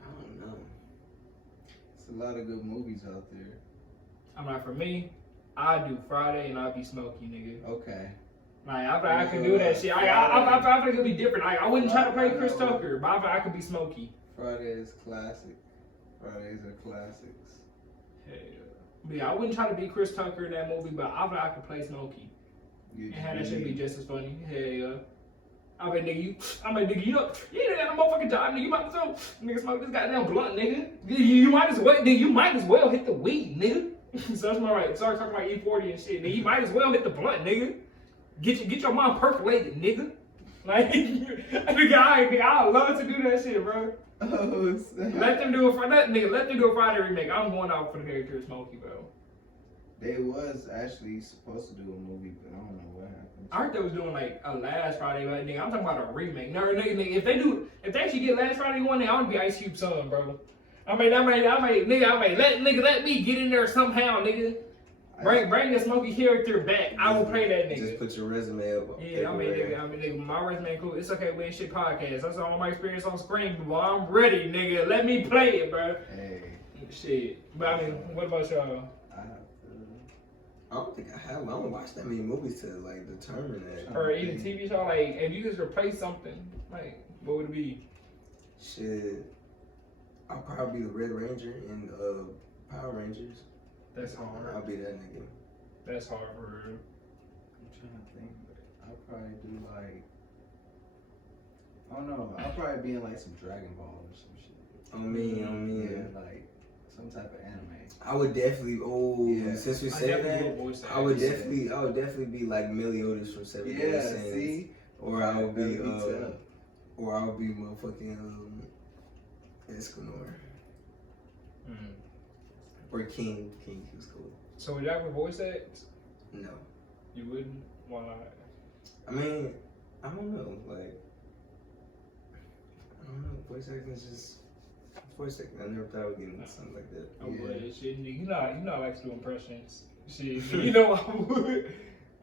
I don't know. There's a lot of good movies out there. I'm like, for me, I'd do Friday and I'd be Smokey, nigga. Okay. Like, I could do that shit. I think it'd be different. Like, I wouldn't try to play Chris Tucker, but I could be Smokey. Friday is classic. Fridays are classics. Yeah, I wouldn't try to be Chris Tucker in that movie, but I could play Smokey. And have that shit be just as funny. Hell yeah. I'm like, nigga, you know, you ain't got no motherfucking job, nigga. You might as well, nigga, smoke this goddamn blunt, nigga. You might as well hit the weed, nigga. So that's my right. Sorry, talking about E40 and shit, nigga. You might as well hit the blunt, nigga. Get your mom percolated, nigga. Like, nigga, I love to do that shit, bro. Oh, let them do a Friday remake. I'm going out for the character of Smokey, bro. They was actually supposed to do a movie, but I don't know what happened. I heard they was doing like a Last Friday, but nigga, I'm talking about a remake. No, nigga, if they actually get Last Friday one, I want to be Ice Cube's son, bro. I mean, let me get in there somehow, nigga. Bring the Smokey character back. I will play that nigga. Just put your resume up. Yeah, I mean, nigga, my resume cool. It's okay, we ain't shit podcast. That's all my experience on screen, but I'm ready, nigga. Let me play it, bro. Hey. Shit. But I mean, what about y'all? I don't think I have. I don't watch that many movies to like determine that. Or even TV show, like, if you could replace something, like, what would it be? Shit. I'll probably be the Red Ranger in Power Rangers. That's hard. I'll be that nigga. That's hard for real. I'm trying to think. I'll probably do like, I don't know. I'll probably be in like some Dragon Ball or some shit. On me. Yeah, like some type of anime. I would definitely. Since we said that, I would definitely be like Meliodas from Seven Deadly Sins. See. Or I would be motherfucking Escobar. Or King. King was cool. So would that with voice acts? No. You wouldn't? Why not? I mean, I don't know. Like, I don't know. Voice acting is just voice acting. I never thought I would get into something like that. I would. Shit, you know I like to do impressions. Shit, you know I would.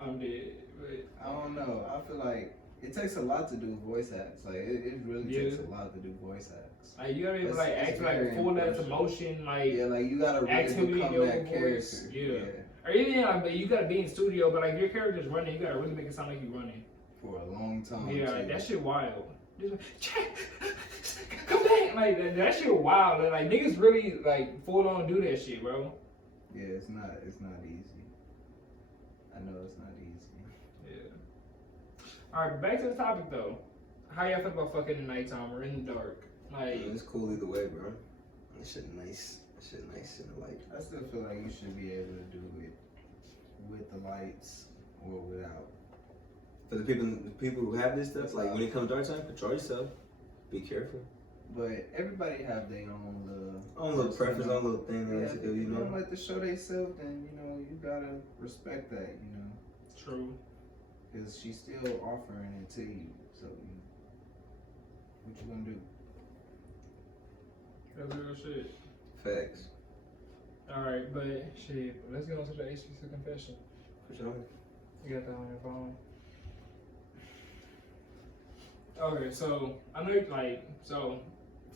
I'm dead. But I don't know. I feel like it takes a lot to do voice acts. Like it really takes a lot to do voice acts. Like you gotta be like act like full ass emotion, like like you gotta really become that character. Yeah. Or even like you gotta be in studio, but like if your character's running, you gotta really make it sound like you're running for a long time. Yeah, like, that shit wild. Just come back. Like that shit wild. Like niggas really like full on do that shit, bro. Yeah, it's not easy. I know it's not easy. Yeah. Alright, back to the topic though. How y'all feel about fucking in the nighttime or in the dark? Like it's cool either way, bro. That shit nice. That shit nice in the light. I still feel like you should be able to do it with the lights or without. For the people who have this stuff, like when it comes dark time, control yourself. Be careful. But everybody have their own little preference, own little thing they like to do, you know. Don't like to show themselves, then you gotta respect that, True. Because she's still offering it to you, so what you gonna do? That's real shit. Facts. Alright, but shit, let's get on to the HBC confession. For sure. You got that on your phone? Okay, so I know like so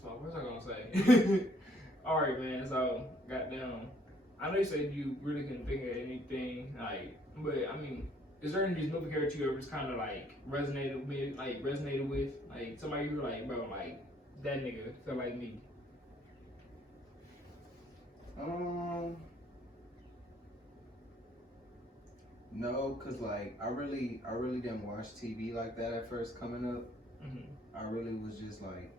what's I gonna say? Alright man, so goddamn. I know you said you really couldn't think of anything like, but I mean, is there any of these movie characters you ever just kinda like resonated with? Like somebody you were like, bro, like that nigga feel like me. No, cause like I really didn't watch TV like that at first coming up. I really was just like,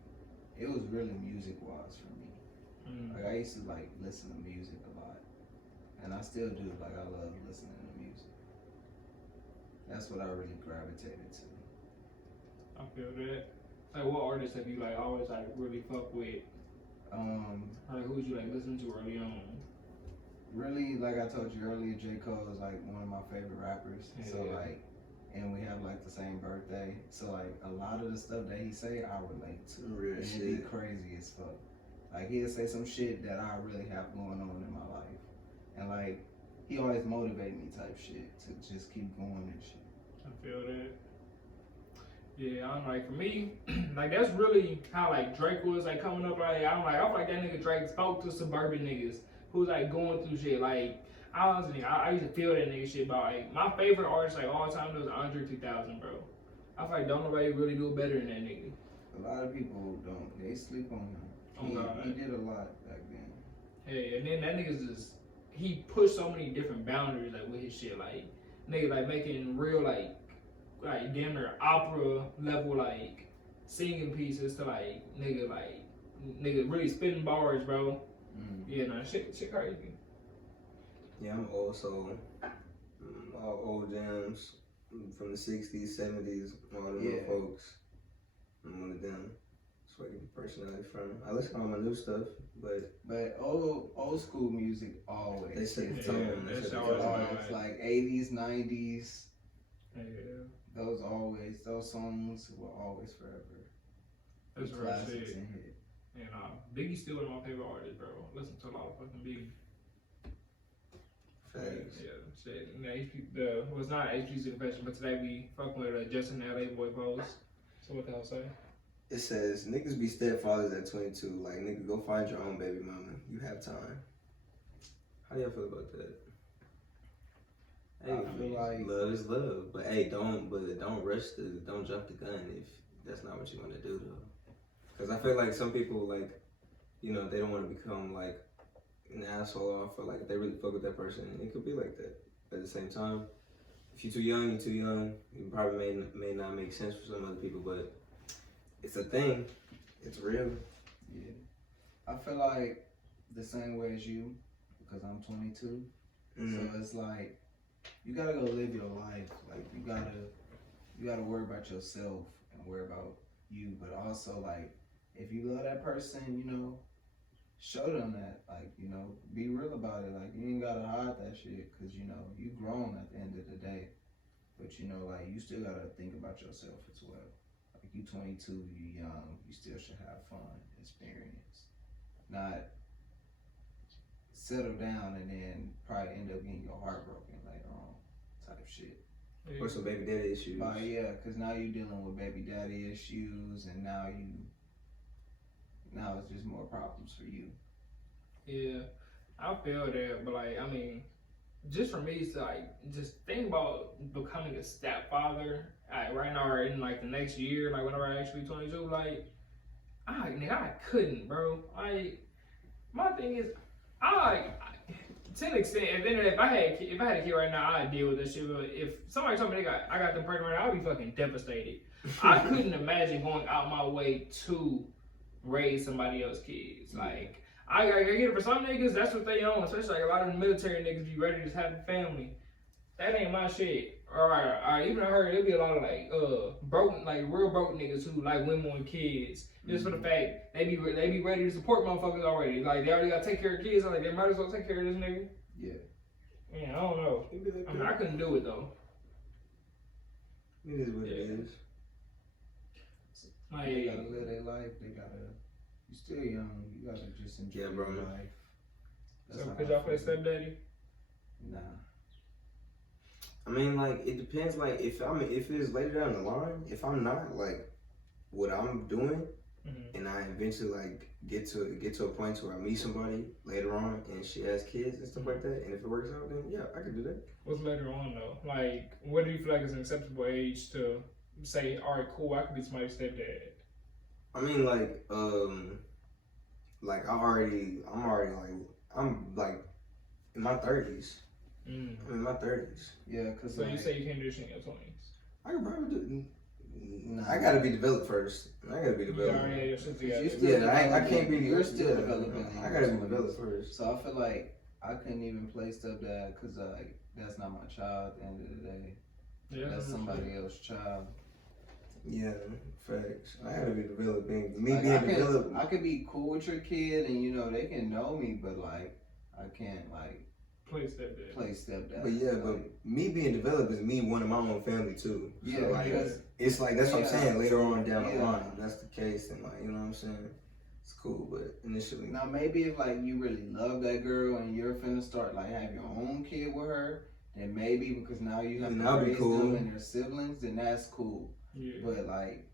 it was really music wise for me. Like I used to like listen to music a lot, and I still do. Like I love listening to music. That's what I really gravitated to. I feel that. Like what artists have you like always like really fuck with? Like who would you like listen to early on? Really, like I told you earlier, J. Cole is like one of my favorite rappers. Yeah. So like, and we have like the same birthday. So like a lot of the stuff that he say, I relate to. Real and shit. It'd be crazy as fuck. Like he'll say some shit that I really have going on in my life, and like he always motivate me type shit to just keep going and shit. I feel that. Yeah, I'm like for me, like that's really how like Drake was like coming up. Like I feel like that nigga Drake spoke to suburban niggas who's like going through shit. Like honestly, I used to feel that nigga shit about like my favorite artist like all time was Andre 2000, bro. I feel like don't nobody really do it better than that nigga. A lot of people don't. They sleep on him. He did a lot back then. Hey, and then that nigga's just he pushed so many different boundaries like with his shit. Like nigga like making real like damn near opera level like singing pieces to like nigga really spitting bars, bro. Yeah, no, shit crazy. Yeah, I'm also all old jams from the 60s, 70s, all the little folks. I'm one of them. That's where I get the personality from. I listen to all my new stuff, but old school music always. They set the tone. That's always like 80s, 90s. Yeah. Those songs will always forever. That's real Classics shit. and hit. And Biggie's still one of my favorite artists, bro. Listen to a lot of fucking Biggie. Facts. Yeah, shit. Well, it's not HP's confession, but today we fucking with Justin LA Boy Pose. So what the hell say? It says, niggas be stepfathers at 22. Like, nigga, go find your own baby mama. You have time. How do y'all feel about that? Hey, I feel like love is love. But hey, don't jump the gun if that's not what you want to do, though. Because I feel like some people, like, they don't want to become, like, an asshole off, or, like, if they really fuck with that person, it could be like that. But at the same time, if you're too young, you're too young. It probably may not make sense for some other people, but it's a thing. It's real. Yeah. I feel like the same way as you, because I'm 22. So it's like, you gotta go live your life. Like, you gotta worry about yourself and worry about you, but also, like, if you love that person, show them that, like, be real about it. Like, you ain't gotta hide that shit, because, you grown at the end of the day. But, like, you still gotta think about yourself as well. Like, you 22, you young, you still should have fun, experience. Not settle down and then probably end up getting your heart broken later on type shit. Or some baby daddy issues. Yeah, because now you're dealing with baby daddy issues, and now it's just more problems for you. Yeah, I feel that, but like, I mean, just for me, it's like, just think about becoming a stepfather. Right now, or in like the next year, like whenever I actually 22, like, I couldn't, bro. Like, my thing is, to an extent, at the end of the day, if I had a kid right now, I'd deal with this shit. But if somebody told me I got them pregnant right now, I'd be fucking devastated. I couldn't imagine going out my way to raise somebody else's kids. Like, I get it for some niggas, that's what they own. Especially like a lot of the military niggas be ready to just have a family. That ain't my shit. Or even I heard there'll be a lot of like broke, like real broke niggas who like women with kids. Just for the fact they be ready to support motherfuckers already. Like they already gotta take care of kids. I'm like they might as well take care of this nigga. Yeah. Yeah, I don't know. I mean, I couldn't do it though. It is what it is. Like, they gotta live their life. You still young. You gotta just enjoy your life. So could y'all play stepdaddy? Nah. I mean, like, it depends. Like, if it's later down the line, if I'm not like what I'm doing, and I eventually like get to a point where I meet somebody later on and she has kids and stuff like that, and if it works out, then yeah, I could do that. What's later on though? Like, what do you feel like is an acceptable age to say, all right, cool, I could be somebody's stepdad? I mean, like I'm like in my 30s. I'm in my 30s. Yeah, cause so you say you can't do shit in your 20s? I can probably do it. I gotta be developed first. I gotta be developed. I can't be. You're still developing. I gotta be developed first. So I feel like I couldn't even play stepdad because that's not my child. At the end of the day, that's somebody else's child. Yeah, facts. I gotta be developing. I could be cool with your kid, and you know they can know me, but like I can't like play stepdad. But yeah, but me being developed is me wanting my own family too. Yeah, so like it's like that's what I'm saying. Later on down the line, that's the case, and like you know what I'm saying. It's cool, but initially. Now maybe if like you really love that girl and you're finna start like have your own kid with her, then maybe because now you have to raise them and their siblings, then that's cool. Yeah. But like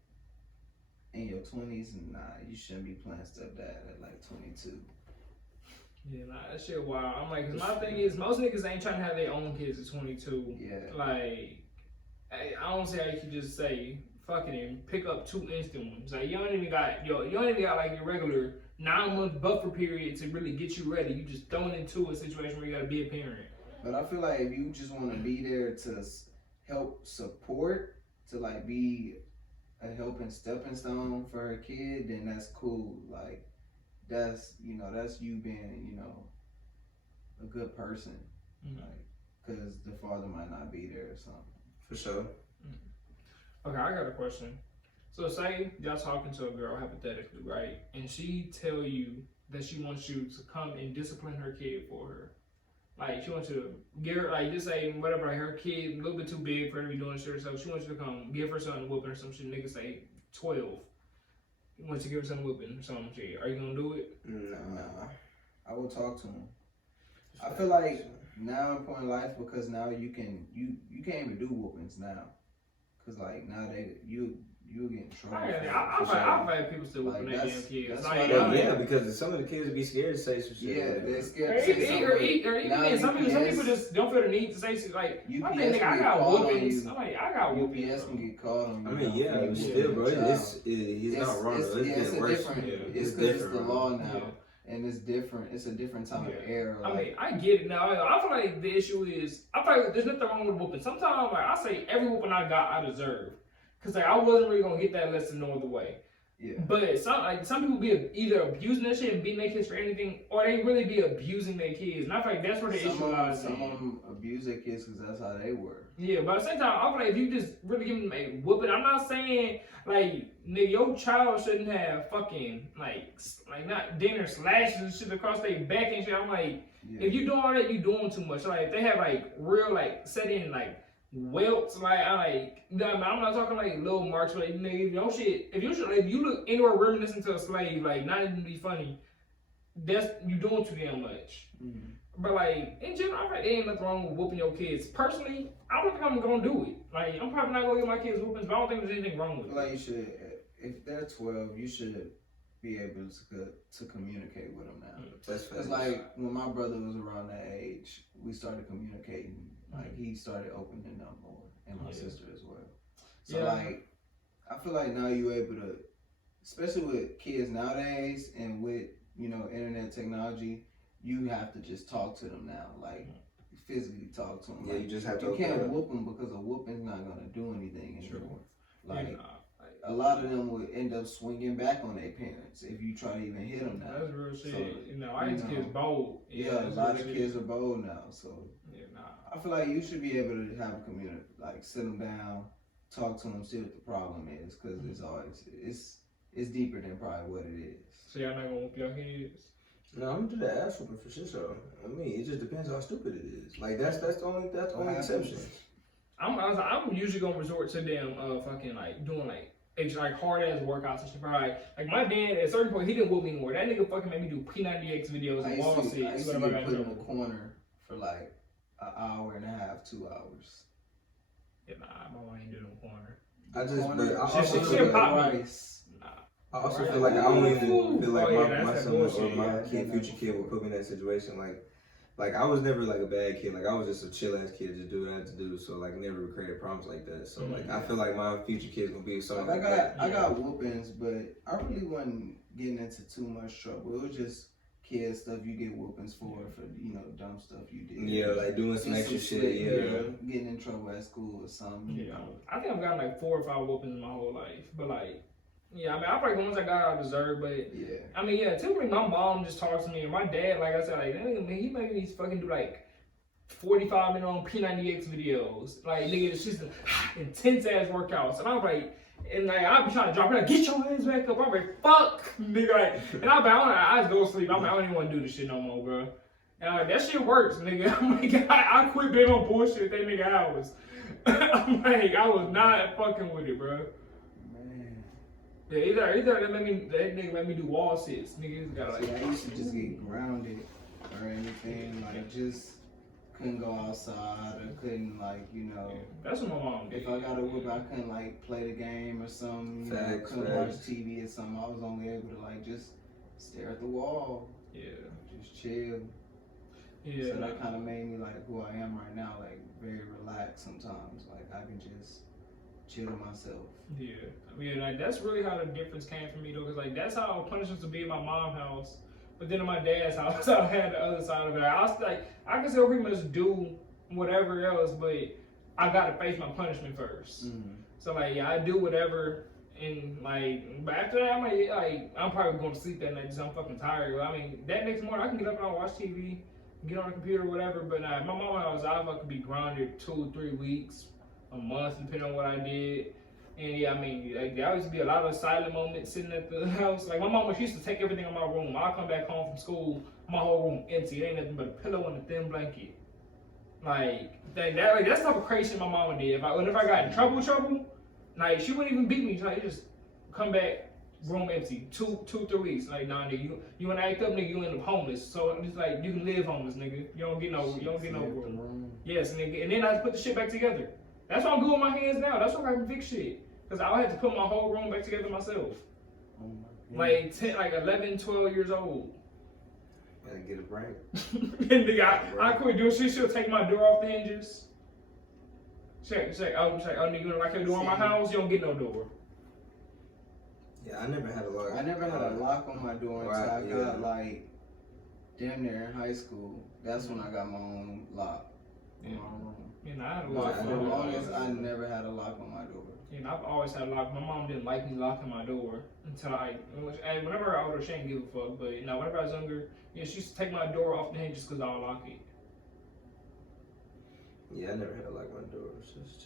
in your 20s, nah, you shouldn't be playing stepdad at like 22. Yeah, nah, that shit wild. I'm like, cause my thing is, most niggas ain't trying to have their own kids at 22. Yeah. Like, I don't see how you can just say fuck it and pick up 2 instant ones. Like, you don't even got like your regular 9-month buffer period to really get you ready. You just thrown into a situation where you gotta be a parent. But I feel like if you just want to be there to help support, to like be a helping stepping stone for her kid, then that's cool. Like, that's you being, a good person. Like, because the father might not be there or something. For sure. Okay, I got a question. So say y'all talking to a girl, hypothetically, right? And she tell you that she wants you to come and discipline her kid for her. Like, she wants you to give her, like, just say, whatever, like, her kid a little bit too big for her to be doing shit, so she wants you to come give her something whooping or some shit. Nigga say 12. You want you to give her something whooping or something shit. Are you gonna do it? No. I will talk to him. I feel like now in point in life, because now you can't even do whoopings now. Cause like now you'll get in trouble. I've had people still whooping their damn kids. Yeah, because some of the kids would be scared to say some shit. Yeah, they're scared to say something. Or even some people just don't feel the need to say shit. Like, I got whoopings. I'm like, I got whoopings. UPS can get called on you. I mean, yeah, but still, bro, he's not wrong. It's different. It's because it's the law now. Yeah. And it's different. It's a different time of era. Like, I mean, I get it now. I feel like the issue is, I feel like there's nothing wrong with whooping. Sometimes, like, I say every whooping I got, I deserve. Because, like, I wasn't really going to get that lesson no other way. Yeah. But some people be either abusing that shit and beating their kids for anything, or they really be abusing their kids. And I feel like that's where the issue lies. Some of them abuse their kids because that's how they were. Yeah, but at the same time, I feel like if you just really give them a whooping, I'm not saying, like, nigga, your child shouldn't have fucking, like not dinner slashes and shit across their back and shit. I'm like, if you doing all that, you doing too much. Like, if they have, like, real, like, set in, like, welts, like, I'm not talking, like, little marks, but, nigga, if you look anywhere reminiscent to a slave, like, not even to be funny, you doing too damn much. Mm-hmm. But, like, in general, I feel like there ain't nothing wrong with whooping your kids. Personally, I don't think I'm gonna do it. Like, I'm probably not gonna get my kids whoopings, but I don't think there's anything wrong with it. Like, you should, if they're 12, you should be able to communicate with them now. That's It's like when my brother was around that age, we started communicating. Like he started opening up more, and my sister as well. So like, I feel like now you're able to, especially with kids nowadays and with internet technology, you have to just talk to them now, like physically talk to them. Yeah, like, you just have to. You can't whoop them because a whooping's not gonna do anything anymore. Like. A lot of them would end up swinging back on their parents if you try to even hit them now. That's real shit. So, I used kids bold. Yeah, a lot of kids are bold now. So I feel like you should be able to have a community, like sit them down, talk to them, see what the problem is, because it's deeper than probably what it is. So y'all not gonna whoop your kids? No, I'm gonna do the ass whooping for sure. So I mean, it just depends how stupid it is. Like that's the only exception. I'm usually gonna resort to them fucking like doing like hard ass workouts and shit. Like my dad at a certain point he didn't whoop me anymore. That nigga fucking made me do P90X videos and wall sits. I used to get put in the corner for like an hour and a half, 2 hours. Yeah, nah, my mom ain't doing the corner. I also feel like I don't even feel like my son or my future kid would put me in that situation. Like I was never like a bad kid. Like I was just a chill ass kid, just do what I had to do. So like never created problems like that. So like I feel like my future kid's gonna be something like that. I got whoopings, but I really wasn't getting into too much trouble. It was just kid stuff you get whoopings for dumb stuff you did. Yeah, like doing some extra shit. Getting in trouble at school or something. Yeah, I think I've gotten like 4 or 5 whoopings in my whole life, but like. Yeah, I mean, I probably the ones I got I deserve, but I mean, typically my mom just talks to me, and my dad, like I said, like he made me fucking do like 45-minute on P90X videos, like nigga, it's just intense ass workouts, and I'm like, I be trying to drop it, like, get your hands back up, I'm like, fuck, nigga, like, and I just go to sleep, I don't even want to do this shit no more, bro, and I'm like, that shit works, nigga, I'm like, I quit being on bullshit with that nigga hours, I'm like, I was not fucking with it, bro. Yeah, either that nigga made me do wall sits. Niggas got like. I used to just get grounded or anything, like just couldn't go outside or couldn't That's what my mom did. If I got a whoop, I couldn't play the game or something. Couldn't watch TV or something. I was only able to just stare at the wall. Yeah. Just chill. Yeah. So that kind of made me who I am right now, very relaxed sometimes. I can just chill to myself. Yeah, I mean, that's really how the difference came for me though, cause that's how punishments would be at my mom's house, but then at my dad's house, I had the other side of it. I can still pretty much do whatever else, but I gotta face my punishment first. Mm-hmm. So I do whatever, and but after that, I'm probably going to sleep that night because I'm fucking tired. I mean, that next morning I can get up and I'll watch TV, get on the computer, or whatever. But my mom house, I could be grounded 2 or 3 weeks. A month, depending on what I did. And there always be a lot of silent moments sitting at the house. Like my mama, she used to take everything in my room. I'll come back home from school, my whole room empty. There ain't nothing but a pillow and a thin blanket. That's the type of crazy shit my mama did. If I got in trouble, she wouldn't even beat me. You just come back, room empty, 2, 3 weeks. Nah, nigga, you wanna act up, nigga, you end up homeless. So it's you can live homeless, nigga. You don't get no room. Yes, nigga. And then I put the shit back together. That's why I'm good with my hands now. That's why I can fix shit. Because I had to put my whole room back together myself. Oh my 11, 12 years old. Better get a break. And nigga, I quit doing shit. She'll take my door off the hinges. Check. Oh, nigga, you don't like your door in my house? You don't get no door. Yeah, I never had a lock. I never had a lock on my door until I got damn near in high school. That's when I got my own lock. Yeah. I had a lock. For the longest, I never had a lock on my door. I've always had a lock. My mom didn't like me locking my door until whenever I was older, she didn't give a fuck. But whenever I was younger, she used to take my door off the hinges because I'll lock it. Yeah, I never had a lock on my door. Just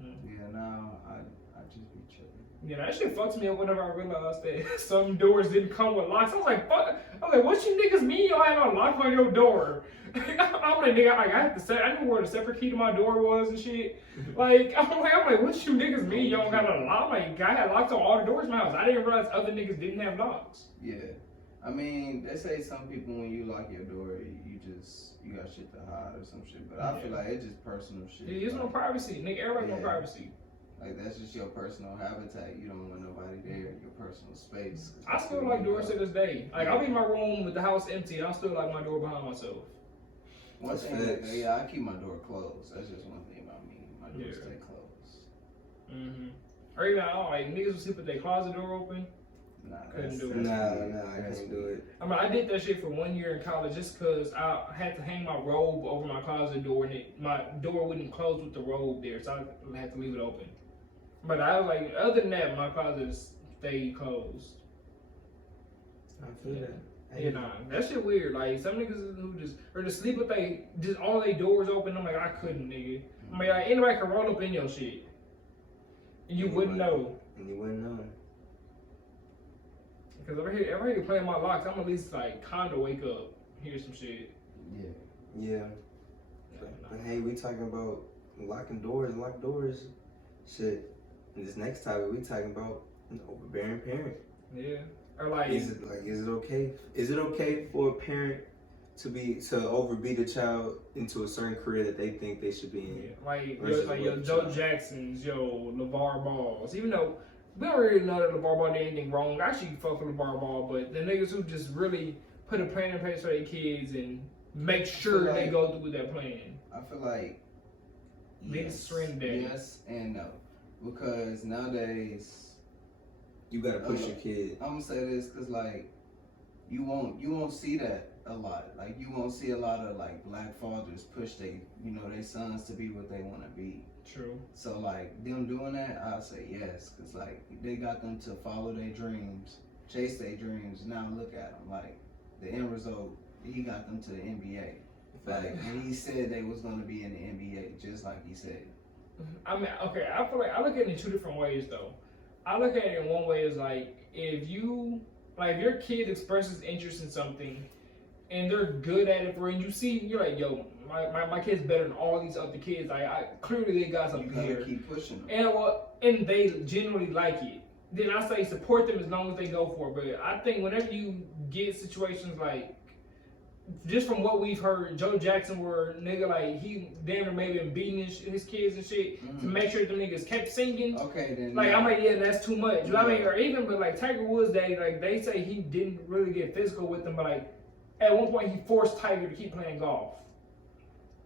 Yeah, now I just be chilling. Yeah, that shit fucks me up whenever I realized that some doors didn't come with locks. I was like, fuck. I was like, what you niggas mean you had no lock on your door? I'm like, nigga, I had to say, I knew where the separate key to my door was and shit. I'm like, what you niggas mean you don't got a lock? I had locks on all the doors in my house. I didn't realize other niggas didn't have locks. Yeah. I mean, they say some people when you lock your door, you got shit to hide or some shit. But I feel like it's just personal shit. There's no privacy. Nigga, everybody no privacy. Like that's just your personal habitat. You don't want nobody there in your personal space. I still like doors to this day. Like I'll be in my room with the house empty, and I still like my door behind myself. One thing, yeah, I keep my door closed. That's just one thing about me. My door stay closed. Or even like niggas who sleep with their closet door open. Nah, couldn't do it. Nah, I can't do it. I mean, I did that shit for 1 year in college just because I had to hang my robe over my closet door, and my door wouldn't close with the robe there, so I had to leave it open. But I was like, other than that, my closet stayed closed. I feel that. Yeah, nah, that shit weird. Like some niggas who just sleep with just all they doors open. I'm like, I couldn't, nigga. I mean, like, anybody can roll up in your shit, and you wouldn't know. And you wouldn't know. Because every here playing my locks, I'm at least like kinda wake up, hear some shit. Yeah. But hey, we talking about locking doors, locked doors, shit. And this next topic, we talking about an overbearing parent. Yeah. Or like, is it okay? Is it okay for a parent to overbeat a child into a certain career that they think they should be in? Yeah. Like your Joe Jacksons, yo LeVar Balls. Even though we don't really know that LeVar Ball did anything wrong. I actually fuck with LeVar Ball, but the niggas who just really put a plan in place for their kids and make sure they go through with that plan. I feel like yes and no, because nowadays you gotta push your kid. I'm gonna say this because like you won't see that a lot. Like you won't see a lot of like black fathers push their sons to be what they want to be. True. So like them doing that, I say yes, because like they got them to follow their dreams, chase their dreams. Now look at them, like the end result, he got them to the NBA. Like, and he said they was gonna be in the NBA, just like he said. I mean, okay, I feel like I look at it in two different ways though. I look at it in one way is like if your kid expresses interest in something and they're good at it for you, you're like, yo, my kid's better than all these other kids. I clearly they got something here. You gotta keep pushing them. And they genuinely like it. Then I say support them as long as they go for it. But I think whenever you get situations like, just from what we've heard, Joe Jackson where nigga like he damn near maybe been beating his kids and shit to make sure the niggas kept singing. Okay, then. Like I'm like, yeah, that's too much. You know what I mean? Or even but like Tiger Woods they say he didn't really get physical with them, but like at one point he forced Tiger to keep playing golf.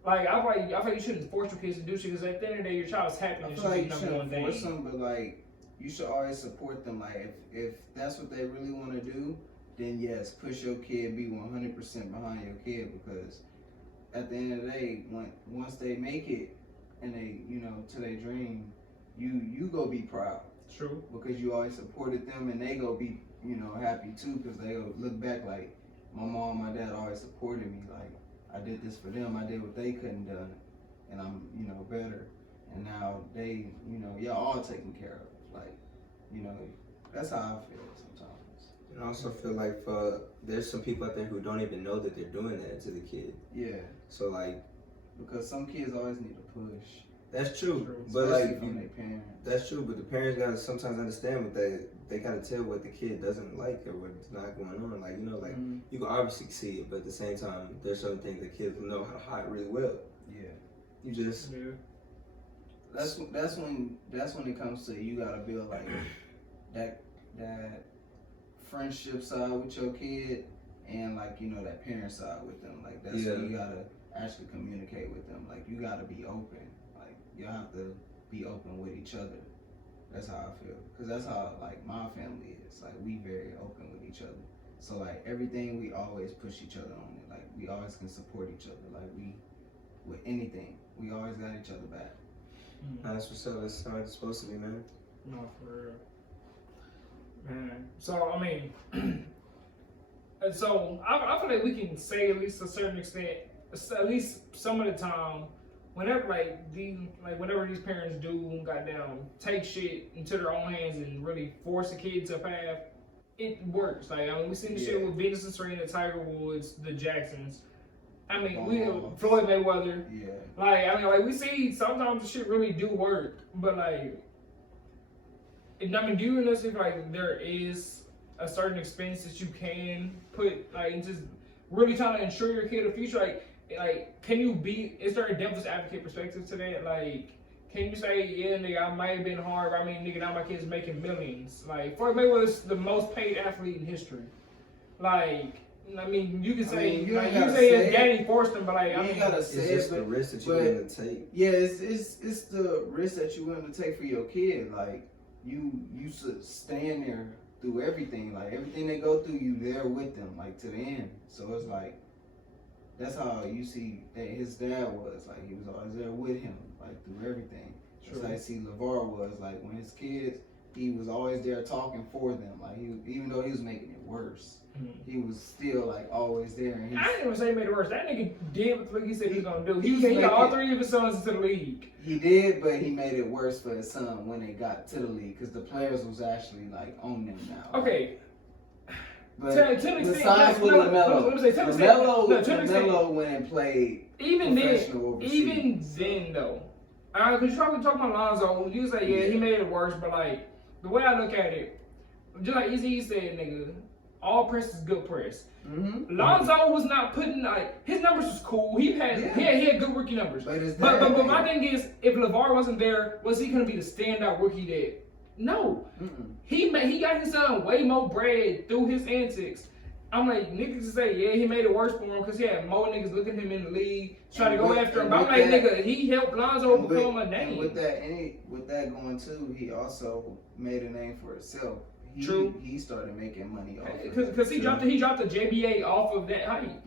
Like I feel like you shouldn't force your kids to do shit because at the end of the day your child's happiness should be number one thing. Force them, but like you should always support them. Like if that's what they really want to do, then yes, push your kid, be 100% behind your kid, because at the end of the day, once they make it and they to their dream, you go be proud. True. Because you always supported them and they go be happy too, because they go look back like my mom, my dad always supported me. Like I did this for them, I did what they couldn't do, and I'm better. And now they y'all all taken care of. Like that's how I feel sometimes. And I also feel like there's some people out there who don't even know that they're doing that to the kid. Yeah. So like, because some kids always need to push. That's true. But like, from their parents. That's true. But the parents gotta sometimes understand what they gotta tell what the kid doesn't like or what's not going on. Like you can obviously see it, but at the same time, there's certain things that kids know how to hide really well. Yeah. You just. Yeah. That's when it comes to you gotta build like that friendship side with your kid and like that parent side with them. Like that's when you gotta actually communicate with them. Like you gotta be open. Like you have to be open with each other. That's how I feel, because that's how like my family is. Like we very open with each other. So like everything we always push each other on it. Like we always can support each other. Like we with anything we always got each other back. That's what's up. That's how it's supposed to be, man. No, for real. Man. So I mean, and so I feel like we can say at least to a certain extent, at least some of the time, whenever whenever these parents do goddamn take shit into their own hands and really force a kid to a path, it works. Like we seen the shit with Venus and Serena, Tiger Woods, the Jacksons. I mean, we Floyd Mayweather. Yeah. Like we see sometimes the shit really do work, but like. Do you know if like there is a certain expense that you can put like and just really trying to ensure your kid a future? Like can you be? Is there a devil's advocate perspective to that? Like can you say, yeah, nigga, I might have been hard, but I mean, nigga, now my kid's making millions. Like, Floyd Mayweather's the most paid athlete in history. Like, I mean, you can say, you say his daddy forced him, but like, I mean, it's just the risk that you're willing to take. Yeah, it's the risk that you're willing to take for your kid. Like, you should stand there through everything. Like, everything they go through, you there with them, like, to the end. So it's like, that's how you see that his dad was. Like, he was always there with him, like, through everything. Just like see LeVar was, like, when his kids, he was always there talking for them. Like, even though he was making it worse, he was still, like, always there. And I didn't even say he made it worse. That nigga did what he said he was gonna do. He got all 3 of his sons into the league. He did, but he made it worse for his son when they got to the league because the players was actually, like, on them now. Okay. But besides with LaMelo went and played even overseas. then though. Because you're talking about Lonzo, you say, yeah, he made it worse, but like, the way I look at it, just like Izzy said, nigga, all press is good press. Lonzo was not putting, like, his numbers was cool. He had good rookie numbers. But my thing is, if LeVar wasn't there, was he going to be the standout rookie that? No. He got his son way more bread through his antics. I'm like, niggas say, yeah, he made it worse for him because he had more niggas looking at him in the league, trying to go after him. But I'm like, nigga, he helped Lonzo become a name. And with that going too, he also made a name for himself. True. He started making money off of it. Because he dropped the JBA off of that height.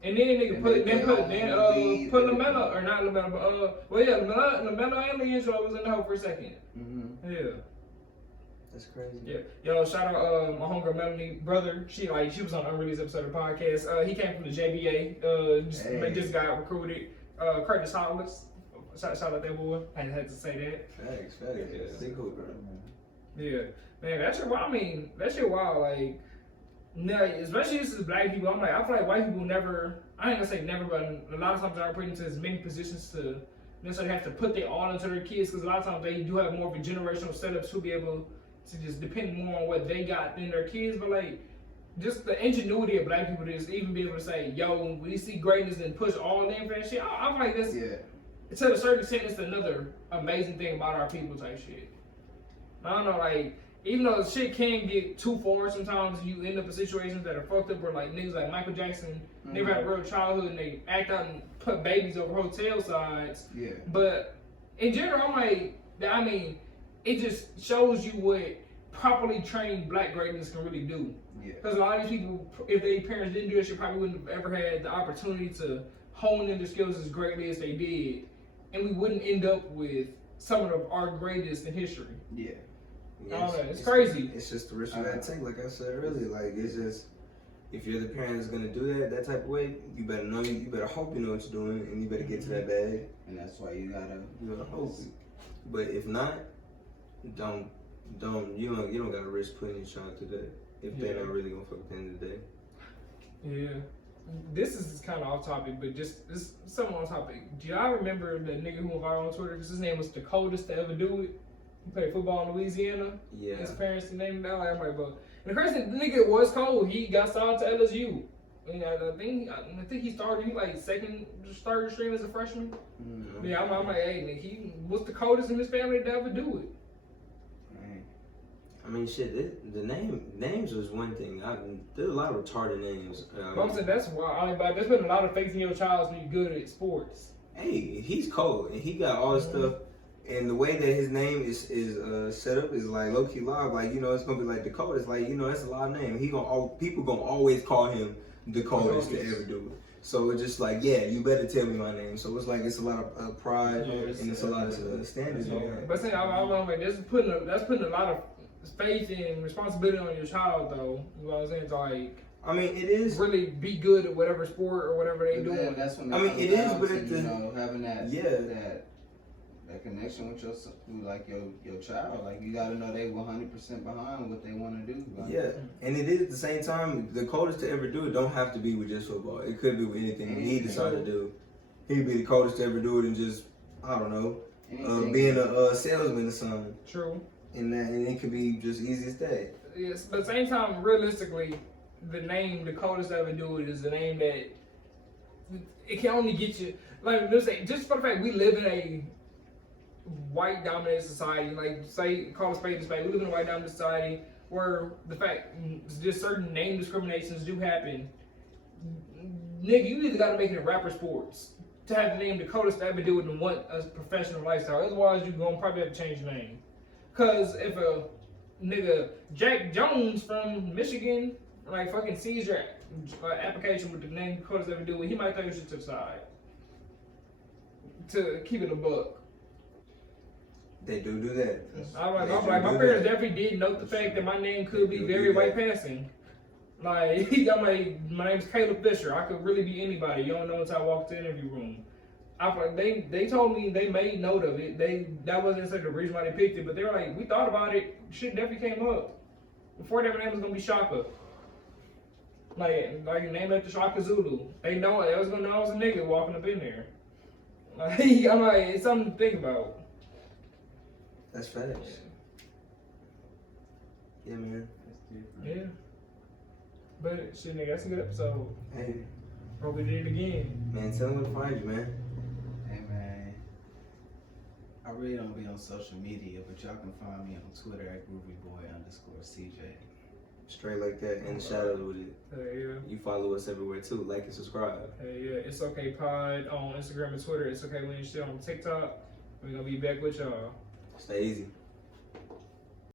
And then nigga put LaMelo, or not LaMelo, but LaMelo and Leandro was in the hole for a second. Yeah. That's crazy. Yeah. Yo, shout out my homegirl Melanie brother. She was on an unreleased episode of the podcast. He came from the JBA. Just got recruited. Curtis Hollis. Shout out that boy. I had to say that. Facts. Yeah. Cool, bro. Yeah. Man, that shit wild. I mean, that shit wild. Like, no, especially this is black people. I'm like, I feel like white people never, I ain't gonna say never, but a lot of times they're put into as many positions to necessarily have to put their all into their kids, because a lot of times they do have more of a generational setup to be able to just depend more on what they got than their kids. But like, just the ingenuity of black people to just even be able to say, yo, when we see greatness and push all in for that shit, I feel like that's, to a certain extent, it's another amazing thing about our people type shit. I don't know, like, even though shit can get too far sometimes, you end up in situations that are fucked up where like niggas like Michael Jackson never had a real childhood and they act out and put babies over hotel sides. Yeah. But in general, I'm like, I mean, it just shows you what properly trained black greatness can really do. Yeah. Because a lot of these people, if their parents didn't do that shit, probably wouldn't have ever had the opportunity to hone in their skills as greatly as they did. And we wouldn't end up with some of our greatest in history. Yeah. Yes, it's crazy. It's just the risk you gotta take, like I said earlier. Like, it's just, if you're the parent that's gonna do that type of way, you better know, you better hope you know what you're doing, and you better get to that bag. And that's why you gotta hope. But if not, you don't gotta risk putting your child through that if they're not really gonna fuck at the end of the day. Yeah. This is kind of off topic, but just something on topic. Do y'all remember the nigga who went viral on Twitter? Because his name was the coldest to ever do it. He played football in Louisiana. Yeah. His parents named him that. I'm like, bro. And the crazy, the nigga was cold. He got signed to LSU. And I think he started like started stream as a freshman. Yeah, I'm like, hey, nigga, he was the coldest in his family to ever do it. I mean, shit. The names was one thing. There's a lot of retarded names. I'm saying that's why. But there's been a lot of faith in your child when you're good at sports. Hey, he's cold, and he got all this stuff. And the way that his name is set up is like low key live. Like, it's gonna be like the coldest. Like, that's a live name. People gonna always call him the coldest to ever do it. So it's just like, yeah, you better tell me my name. So it's like it's a lot of pride and it's a lot of standards. But saying I'm like, that's putting a lot of faith and responsibility on your child, though. You know what I'm saying? It's like, I mean, it is really be good at whatever sport or whatever they doing. That's when it is, but having that connection with your child, like you gotta know they 100% behind what they want to do. Like. Yeah, and it is at the same time the coldest to ever do it don't have to be with just football. It could be with anything he decided to do. He'd be the coldest to ever do it, and just I don't know, being a salesman or something. True. And it could be just easy as that. Yes, but at the same time, realistically, the coldest to ever do it is the name that it can only get you. Like let's say, just for the fact we live in white dominant society, like say call a spade a spade. We live in a white dominant society where the fact just certain name discriminations do happen. Nigga, you either gotta make it in rapper sports to have the name Dakota to ever do it and want a professional lifestyle. Otherwise, you gonna probably have to change your name. Cause if a nigga Jack Jones from Michigan like fucking sees your application with the name Dakota's ever do it, he might throw your shit to the side. To keep it a buck. They do that. I'm like, my parents definitely did note the fact that my name could be very white passing. Like, I'm like, my name's Caleb Fisher. I could really be anybody. You don't know until I walk to the interview room. They told me they made note of it. That wasn't necessarily the reason why they picked it, but they were like, we thought about it. Shit definitely came up. Before that, my name was gonna be Shaka. Like name after Shaka Zulu. They know it. They was gonna know I was a nigga walking up in there. Like, I'm like, it's something to think about. That's facts. Yeah, man. That's different. Yeah. But shit, nigga, that's a good episode. Hey. Hope we did it again. Man, tell them where to find you, man. Hey, man. I really don't be on social media, but y'all can find me on Twitter at Groovyboi_CJ. Straight like that, in the shadows with it. Hey, yeah. You follow us everywhere too. Like and subscribe. Hey, yeah. It's okay pod on Instagram and Twitter. It's okay when you shit on TikTok. We're gonna be back with y'all. Stay easy.